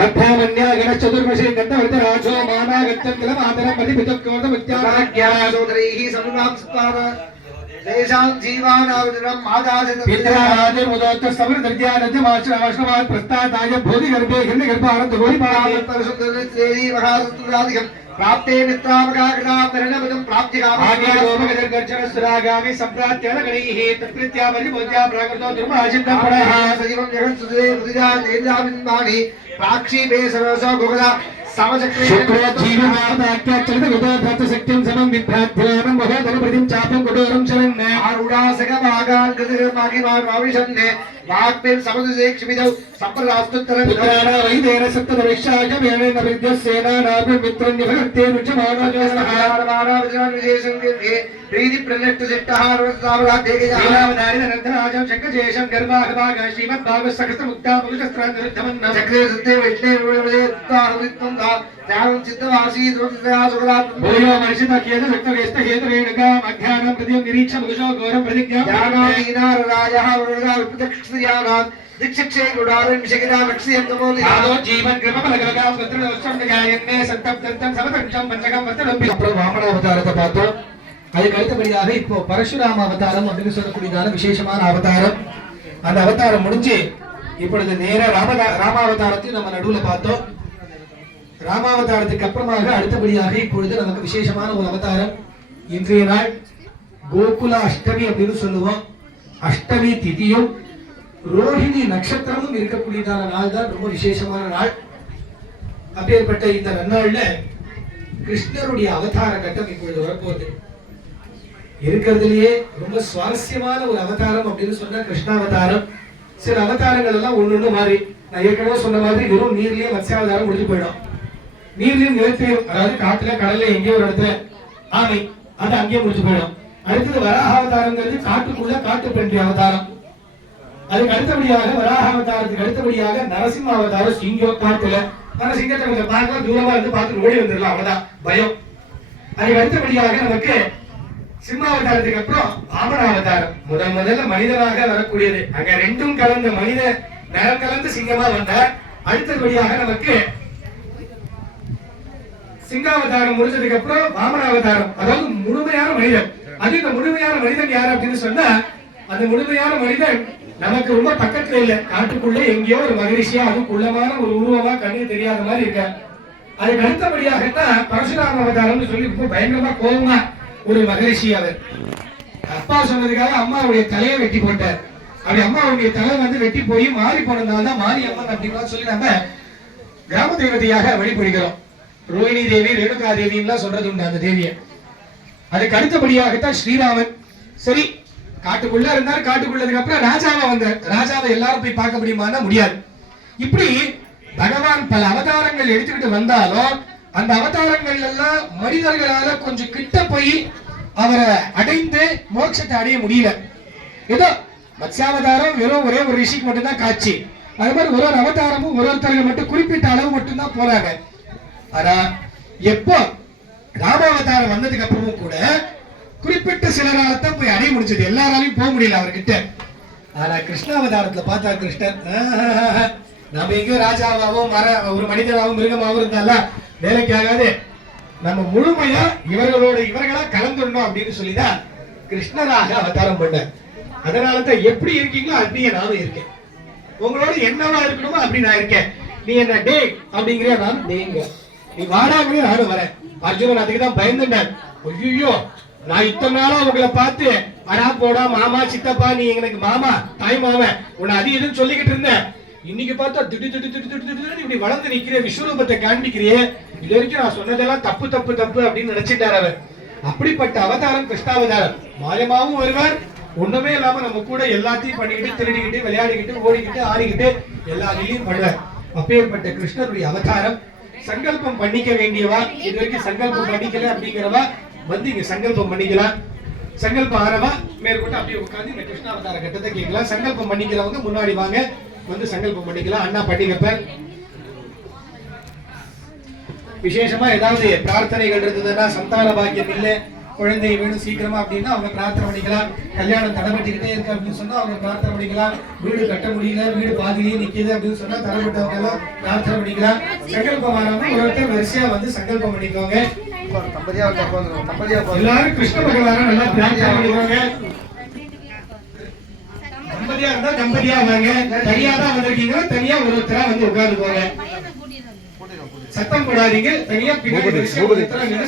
लब्धामन्या गणचतुर्मशे गन्धवर्धराजो मानागत्यं किलमातरं प्रतिपितक्योर्दमुत्याज्ञासोदरैः समुनांस्तार तेषां जीवानावदनं मादाजन पितरादिर्मुदोत्तर समृद्धज्ञानद्यमाश्रमाश्रमात् प्रस्तादाय बोधिगर्भे हिरण्यगर्भारद्धगोरिपाराय परशुद्धरेहि महासुरादिकं प्राप्ते मित्रामकाकृतापरणपदं प्राप्तिकामाज्ञागोपगर्गर्जन सुरागामि सम्प्राप्त्यगणैः तत्प्रीत्यापरिबोध्या प्राकृतो दुर्माजितं पुनः सजीवं जगत्सुदे प्रतिजा तेजाबिन्वाणि प्राक्षीपे सर्वसो गोगदा शुक्रोजीवनाथाख्याचलितगुतोभ्रतशक्तिं समं विभ्राध्यानं महोदरप्रतिं चापं कुटोरं शरण्ये आरुडासकमागान् कृतिर्मागिमाविशन्ने वाक्पें समदुसेक्षिमिदौ सम्प्रदास्तुत्तरं पुत्राणा वैदेन सप्तदविश्यागमेन विद्यस्सेनानापि मित्रन्यभक्ते रुचमानोजोस्नहारमानाविजनान् विशेषं कीर्ति प्रीति प्रलट्टसिट्टहारवस्तावलादेकयावदारिदनन्दराजं शङ्कशेषं गर्भागभाग श्रीमद्भागवतसहस्रमुक्ता पुरुषस्त्रान्तरुद्धमन्नं चक्रे सत्ते वैष्णे विवेत्ताहुरित्तं ध्यानं चित्तवासी द्रोतयासुगलात् भूयो मर्षितकेत सक्तवेस्तहेतुरेणुका मध्याह्नं प्रतिं निरीक्ष मुकुशो घोरं प्रतिज्ञां ध्यानादीनारराजः वरदा विपदक्षस्त्रियानां दिक्षक्षे गुडारं विषगिरा वक्ष्यं तमोदि आदो जीवन कृपबलगलगा पुत्रदोषं गायन्ने सन्तप्तन्तं समतंशं पंचकं वस्तनपि அப்புறம் வாமன அவதாரத்தை பார்த்தோம். அதுக்கு அடுத்தபடியாக இப்போ பரசுராம அவதாரம் அப்படின்னு சொல்லக்கூடியதான விசேஷமான அவதாரம். அந்த அவதாரம் முடிஞ்சு இப்பொழுது நேர ராமாவதாரத்தையும் நம்ம நடுவுல பார்த்தோம். ராமாவதாரத்துக்கு அப்புறமாக அடுத்தபடியாக இப்பொழுது நமக்கு விசேஷமான ஒரு அவதாரம். இன்றைய நாள் கோகுல அஷ்டமி அப்படின்னு சொல்லுவோம். அஷ்டமி திதியும் ரோஹிணி நட்சத்திரமும் இருக்கக்கூடியதான நாள் தான் ரொம்ப விசேஷமான நாள். அப்பேற்பட்ட இந்த நன்னாள்ல கிருஷ்ணருடைய அவதார கட்டம் இப்பொழுது வரப்போகுது. இருக்கிறதுலயே ரொம்ப சுவாரஸ்யமான ஒரு அவதாரம் அப்படின்னு சொன்னா கிருஷ்ணாவதாரம். சில அவதாரங்கள் எல்லாம் ஒண்ணு மாறி நான் ஏற்கனவே சொன்ன மாதிரி வெறும் நீர்லயே மத்ஸ்யாவதாரம் முடிஞ்சு போயிடும். நீர்லயும் நிலத்திலையும் அதாவது காட்டுல கடல்ல எங்கேயோ ஒரு இடத்துல ஆமை அது அங்கேயே முடிச்சு போயிடும். அடுத்தது வராக அவதாரங்கிறது காட்டுக்குள்ள காட்டு பெண்டி அவதாரம். அதுக்கு அடுத்தபடியாக வராக அவதாரத்துக்கு அடுத்தபடியாக நரசிம்ம அவதாரம் சிங்கம் காட்டுல. ஆனா சிங்கத்தை கொஞ்சம் பார்க்கலாம் தூரமா இருந்து பார்த்து ஓடி வந்துடலாம், அவ்வளவுதான் பயம். அதுக்கு அடுத்தபடியாக நமக்கு சிம்மாவதாரத்துக்கு அப்புறம் வாமன அவதாரம். முதல்ல மனிதனாக வரக்கூடியது. அங்க ரெண்டும் கலந்த மனித நரம் கலந்து சிங்கமா வந்தார். அடுத்தபடியாக நமக்கு சிங்காவதாரம் முடிஞ்சதுக்கு அப்புறம் வாமன அவதாரம், அதாவது முழுமையான மனிதன். அது இந்த முழுமையான மனிதன் யாரு அப்படின்னு சொன்னா அந்த முழுமையான மனிதன் நமக்கு ரொம்ப பக்கத்துல இல்ல, காட்டுக்குள்ள எங்கேயோ ஒரு மகிழ்ச்சியா அது குள்ளமான ஒரு உருவமா கண்ணு தெரியாத மாதிரி இருக்க. அதுக்கு அடுத்தபடியாகத்தான் பரசுராம அவதாரம்னு சொல்லி ரொம்ப பயங்கரமா கோபமா ஒரு மகரிஷி. அவர் அப்பா சொன்னதுக்காக அம்மாவுடைய தலையை வெட்டி போட்டார். அப்படி அம்மாவுடைய தலை வந்து வெட்டி போய் மாறி போனதால்தான் மாரி அம்மன் அப்படின்னு சொல்லி நம்ம கிராம தெய்வத்தையாக வழிபடுகிறோம். ரோஹிணி தேவி, ரேணுகா தேவின்லாம் சொல்றது உண்டு அந்த தேவியை. அதுக்கு அடுத்தபடியாகத்தான் ஸ்ரீராமன். சரி, காட்டுக்குள்ள இருந்தார். காட்டுக்குள்ளதுக்கு அப்புறம் ராஜாவா வந்தார். ராஜாவை எல்லாரும் போய் பார்க்க முடியுமான்னா முடியாது. இப்படி பகவான் பல அவதாரங்கள் எடுத்துக்கிட்டு வந்தாலும் அந்த அவதாரங்கள் எல்லாம் மனிதர்களால கொஞ்சம் கிட்ட போய் அவரை அடைந்து மோட்சத்தை அடைய முடியல. ஏதோ மத்ஸ்யாவதாரம் வெறும் ஒரே ஒரு ரிஷிக்கு மட்டும்தான் காட்சி. அது மாதிரி ஒரு ஒரு அவதாரமும் ஒரு ஒருத்தர்கள் மட்டும் குறிப்பிட்ட அளவு மட்டும்தான் போறாங்க. ஆனா எப்போ ராமாவதாரம் வந்ததுக்கு அப்புறமும் கூட குறிப்பிட்ட சிலரால்தான் போய் அடைய முடிஞ்சது, எல்லாராலையும் போக முடியல அவர்கிட்ட. ஆனா கிருஷ்ணாவதாரத்துல பார்த்தா கிருஷ்ணன் நம்ம எங்கேயோ ராஜாவாவோ ஒரு மனிதனாகவும் மிருகமாகவும் இருந்தாலும் வேலைக்கு ஆகாது. நம்ம முழுமையா இவர்களா கலந்துடணும் அப்படின்னு சொல்லிதான் கிருஷ்ணராக அவதாரம் பண்ண. அதனாலதான் எப்படி இருக்கீங்களோ அப்படியே நானும் இருக்கேன். உங்களோட என்னவா இருக்கணுமோ அப்படி நான் இருக்கேன். நீ என்ன டே அப்படிங்கிற நான் டேங்க, நீ வாடாங்கிற நானும் வரேன். அர்ஜுனன் அதுக்கு தான் பயந்துட்டேன். ஐயோ, நான் இத்தனை நாளா உங்களை பார்த்து அரா போடா மாமா சித்தப்பா நீ எனக்கு மாமா தாய் மாமன் உன்னை அது இதுன்னு சொல்லிக்கிட்டு இருந்தேன். இன்னைக்கு பார்த்தா திடு திடு திடு திடு திடு இப்படி வளர்ந்து நிக்கிற விஸ்வரூபத்தை காண்பிக்கிறியே, இது வரைக்கும் நான் சொன்னதெல்லாம் தப்பு தப்பு தப்பு அப்படின்னு நினைச்சிட்டார் அவர். அப்படிப்பட்ட அவதாரம் கிருஷ்ணாவதாரம். மாயமாவும் வருவார், ஒண்ணுமே இல்லாம நம்ம கூட எல்லாத்தையும் பண்ணிக்கிட்டு திருடிக்கிட்டு விளையாடிக்கிட்டு ஓடிக்கிட்டு ஆடிக்கிட்டு எல்லாத்தையும் பண்ணுவார். அப்பேற்பட்ட கிருஷ்ணருடைய அவதாரம். சங்கல்பம் பண்ணிக்க வேண்டியவா, இது வரைக்கும் சங்கல்பம் பண்ணிக்கல அப்படிங்கிறவா வந்து இங்க சங்கல்பம் பண்ணிக்கலாம். சங்கல்பம் ஆனவா மேற்கொண்டு அப்படியே உட்காந்து இந்த கிருஷ்ணாவதார கட்டத்தை கேட்கலாம். சங்கல்பம் பண்ணிக்கிறவங்க முன்னாடி வாங்க. வந்து சங்கல்பம் பண்ணிக்கலாம். அண்ணா பண்ணிக்கப்ப விசேஷமா ஏதாவது பிரார்த்தனைகள் இருந்ததுன்னா, சந்தான பாக்கியம் இல்லை, குழந்தை வேணும் சீக்கிரமா அப்படின்னா அவங்க பிரார்த்தனை பண்ணிக்கலாம். கல்யாணம் தடைபட்டுக்கிட்டே இருக்கு அப்படின்னு சொன்னா அவங்க பிரார்த்தனை பண்ணிக்கலாம். வீடு கட்ட முடியல, வீடு பாதிலேயே நிக்குது அப்படின்னு சொன்னா தடைபட்டவங்க எல்லாம் பிரார்த்தனை பண்ணிக்கலாம். சங்கல்பம் ஆனவங்க ஒருத்தர் வரிசையா வந்து சங்கல்பம் பண்ணிக்கோங்க. எல்லாரும் கிருஷ்ண பகவான நல்லா பிரார்த்தனை பண்ணிக்கோங்க. தம்பதியா இருந்தா தம்பதியா வாங்க, தனியா தான் வந்திருக்கீங்க தனியா ஒருத்தரா வந்து உட்கார்ந்துக்கோங்க. சத்தம் போடாதீங்க, தனியா பின்னாடி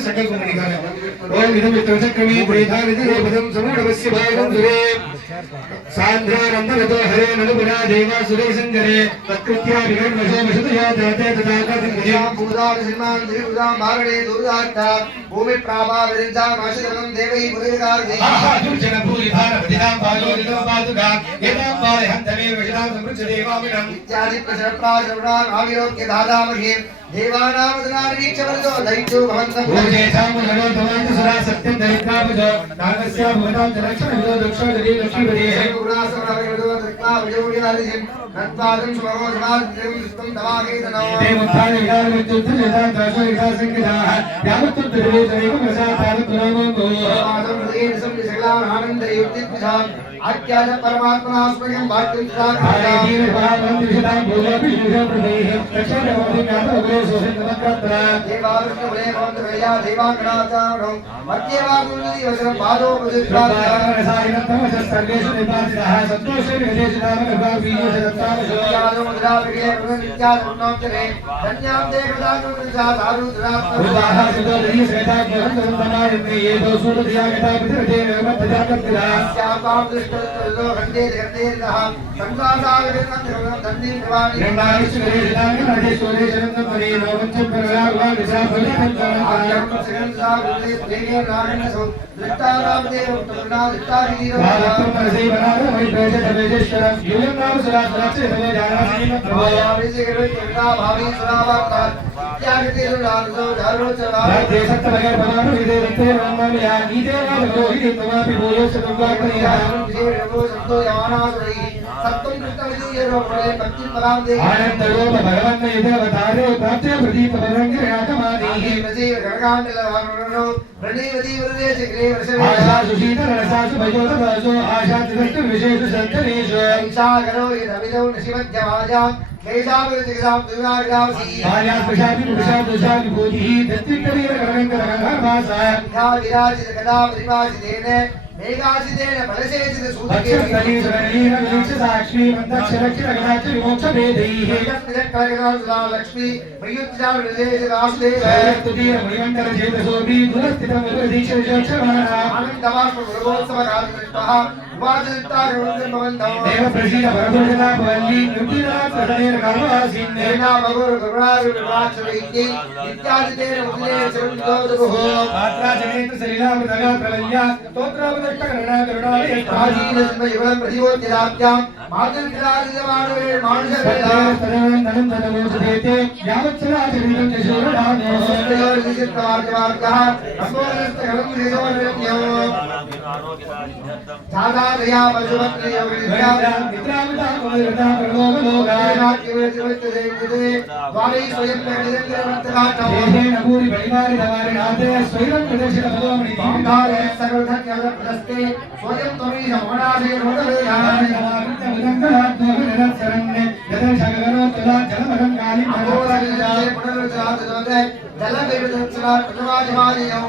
சங்கல்பம் பண்ணிக்காங்க. ஓம் இதம் வித்வசக்ரமே பிரேதாவிது ரேபதம் சமூடவஸ்ய பாயம் துரே சாந்திரந்தரதோ ஹரே நலுபுரா தேவா சுரேசங்கரே தத்கிருத்யா விகர்மசோ வசதயா தாதே ததாகதிம் பூதார் சிமான் திரிபுதாம் பாரடே துர்தார்த்தா பூமி பிராபா விரிஞ்சா மாசிதம் தேவை புரிகார்கே ஆஹா துர்ஜன பூரி பாரவதிதாம் பாலோ நிலோ பாதுகா ஏதாம் பாலஹந்தமே விஷதாம் சம்ருச்சதேவாமினம் இத்யாதி பிரசப்ராஜ்ரவணான் ஆவிரோக்ய தாதாமகே தேவானாமதனாரிச்சவர்தோ தைத்யோ பவந்தம் பூஜே சாமுனோ தவாந்த சுரா சத்யம் தைத்ராபஜோ நாகஸ்யா భవతాం జలక్షణ విదో దక్షోదరీ లక్ష్మీపదే గుణాసవరవిదో దక్లా విజోగినారిజిం నత్వాదం సుమరోజనాదిం విస్తం తవాగేతనో తే ముత్తాన విదారమిత్యుద్ధ జదాం దాశో విదాసంకిదాః యావత్తుద్దిరేతైవ ప్రసాదావత్తునమో ఆదం హృదయేసం విశలాం ఆనందయుక్తిత్సాం ఆఖ్యాన పరమాత్మనాస్మయం వాక్యం ఆదీన పరాపరం విశలాం భోజోపి విశోప్రదేః దక్షోదవతి జ్ఞాతోగ్రే సోషితమక్రత్ర దేవావిష్ణువే భవంతు వేయా దేవాగణాచారణం మధ్యేవాగుణి వచనం పాదో ప్రతిష్ఠాయ సర్వేషు నిపాతితః సంతోషే విదేశనామ గర్భావీయశరత్తావశో యాదో ముద్రావిగే పునర్నిత్యాదున్నోత్తరే ధన్యాం దేవదాను ప్రజాదారుద్రాత్మ ఉదాహ సుదోదరీ శ్వేతాగ్రహంతమాయన్నే ఏదో సూర్యయాగతా పితృదే నమతజాకత్తిరా శాపాం దృష్టతో హందే హందేరః సంసాసాగతం దండి నివాణి రెండావిష్ణు గరేషాంగ నదేశ్వరే శరంతపరే నవంచ పరయాగవా విశాఫలితంతరం ఆయం సగంసాగులే ప్రేమే నారాయణసో దృష్టారామదేవం తృణాదిత్తారీరో భారతం పరసేవనార వైపేజ తవేజేశ్వరం యూయం నామ సురాత్రాక్షే తమే జానాసీన ప్రభావిసిగరే భావి సురావార్తా ఇత్యాదిరునాదో ధర్మచరా తే సత్తమగే భవాను విదేవతే రామమియా నీదేవాదో హి తమాపి భూయోస దుర్గాకరియా జీవో సంతో యానాసురై సత్తం కృష్ణ విజయరో ప్రలే భక్తి పరాందే ఆనందరో భగవన్న యుదేవతారే ప్రాప్తే ప్రదీప భరంగిరాకమాది ప్రజీవ గణగాండల వానరో ప్రణీవది వరదేశ గ్రే ఆశా సుశీత రసాసు భయోదవాసో ఆశా త్రిదష్ట విశేష సంతనేషు సాగరో యదవిదో నశివజ్జవాజా కేశావృతిగదాం దుర్గాగావసి ఆర్యా ప్రశాంతి పురుషా దోషా విభూతి దత్తికరీర కరంగరగంగర్వాస యథా విరాజిత గదా పరివాసితేన మేఘాసితేన బలసేచిత సూతకే సాక్షి మందక్షరక్షరగణాచ విమోక్ష వేదైః లక్ష్మి ప్రయుక్తా విదేశ వాసుదేవ స్తుతియ మణిమండల చేతసోభి దురస్థితం ఉదీక్ష విచక్షమాణ ఆనందవాస్మ గురువోత్సవ కాలకృష్ణః ఉపాదిత్తారుణం భవంతం దేవ ప్రసీద పరభూషణా వల్లి నృత్యనా ప్రదనేన కర్మవాసిన్నే నేనా భగవర్ గురురాజు వివాచరైతి ఇత్యాదితేన ఉదినే చరుందోదుః పాత్రాజనేత శరీరామృతగా ప్రళయ్య స్తోత్రావదట్ట కరుణా కరుణాలయ ప్రాచీన యుగం ప్రతివోత్తిరాజ్యాం మాతృకిరాజితమానవే మానుషవేద తదనంతరం తదమోచదేతే యావత్సరా శరీరం చశూరడానో విచిత్రమార్గమార్గః అస్మోదస్తకరం శ్రీసోమన్యో సాదాదయా పశుపత్రియో విద్యాం మిత్రామితా కోయరతా ప్రలోభలోగా ద్వారీ స్వయం ప్రతిదంగరవర్తకాటం దేహేన భూరి పరివారితవారి నాదే స్వైరం ప్రదర్శిత భగవామణి బాంధారే సర్వధన్యవ ప్రదస్తే స్వయం త్వమీ సమనాదే రోదవేయామి అపోరజే పునరుచాతోదే జల వివిధత్సరా ప్రతివాదివాదియో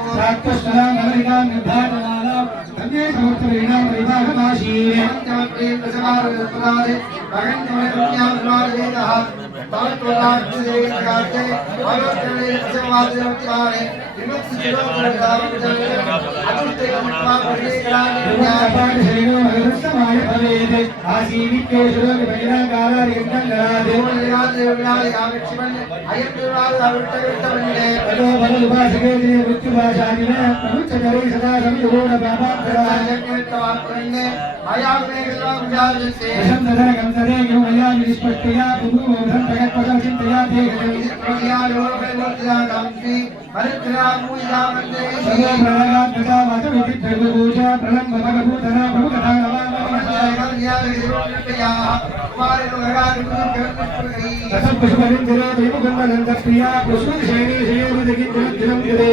శ్రీరామీ మరిత్రామూయామందే సర్వ ప్రణామాన్ కథావచ విచిత్ర పూజ ప్రణం భగభూతన ప్రభుకథా పుష్పరిందిరో దైవగుణనంద ప్రియా పుష్పశైని శ్రీరుదిగిద్దిరం గిరే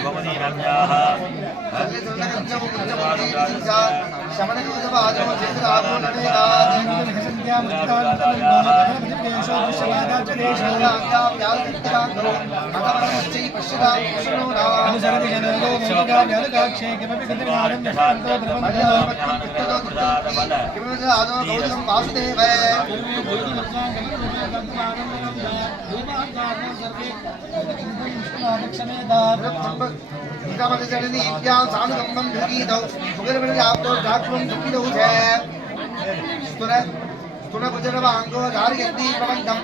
भवती स्तुनकुजरवाङ्गो धारयन्ति प्रबन्धम्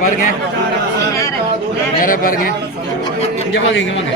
பாருங்க நேரா பாருங்க இங்க வாங்க இங்க வாங்க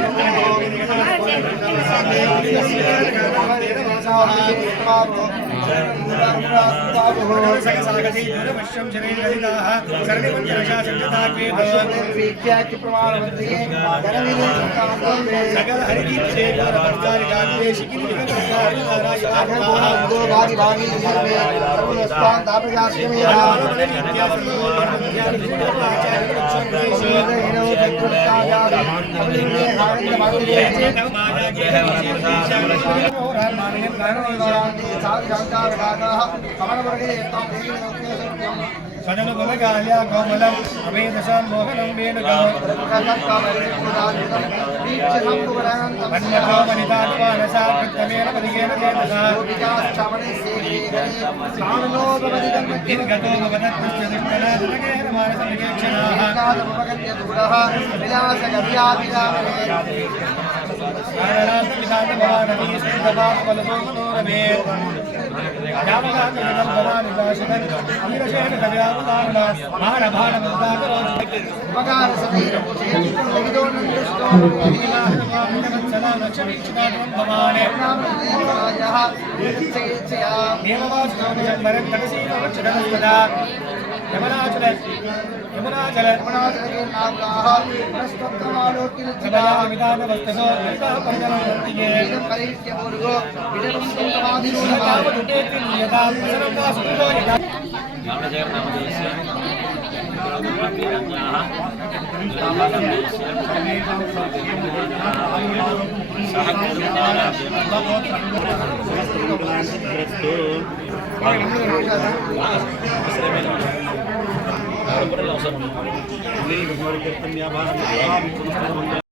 Ini kemarin ketemu ya, Bang.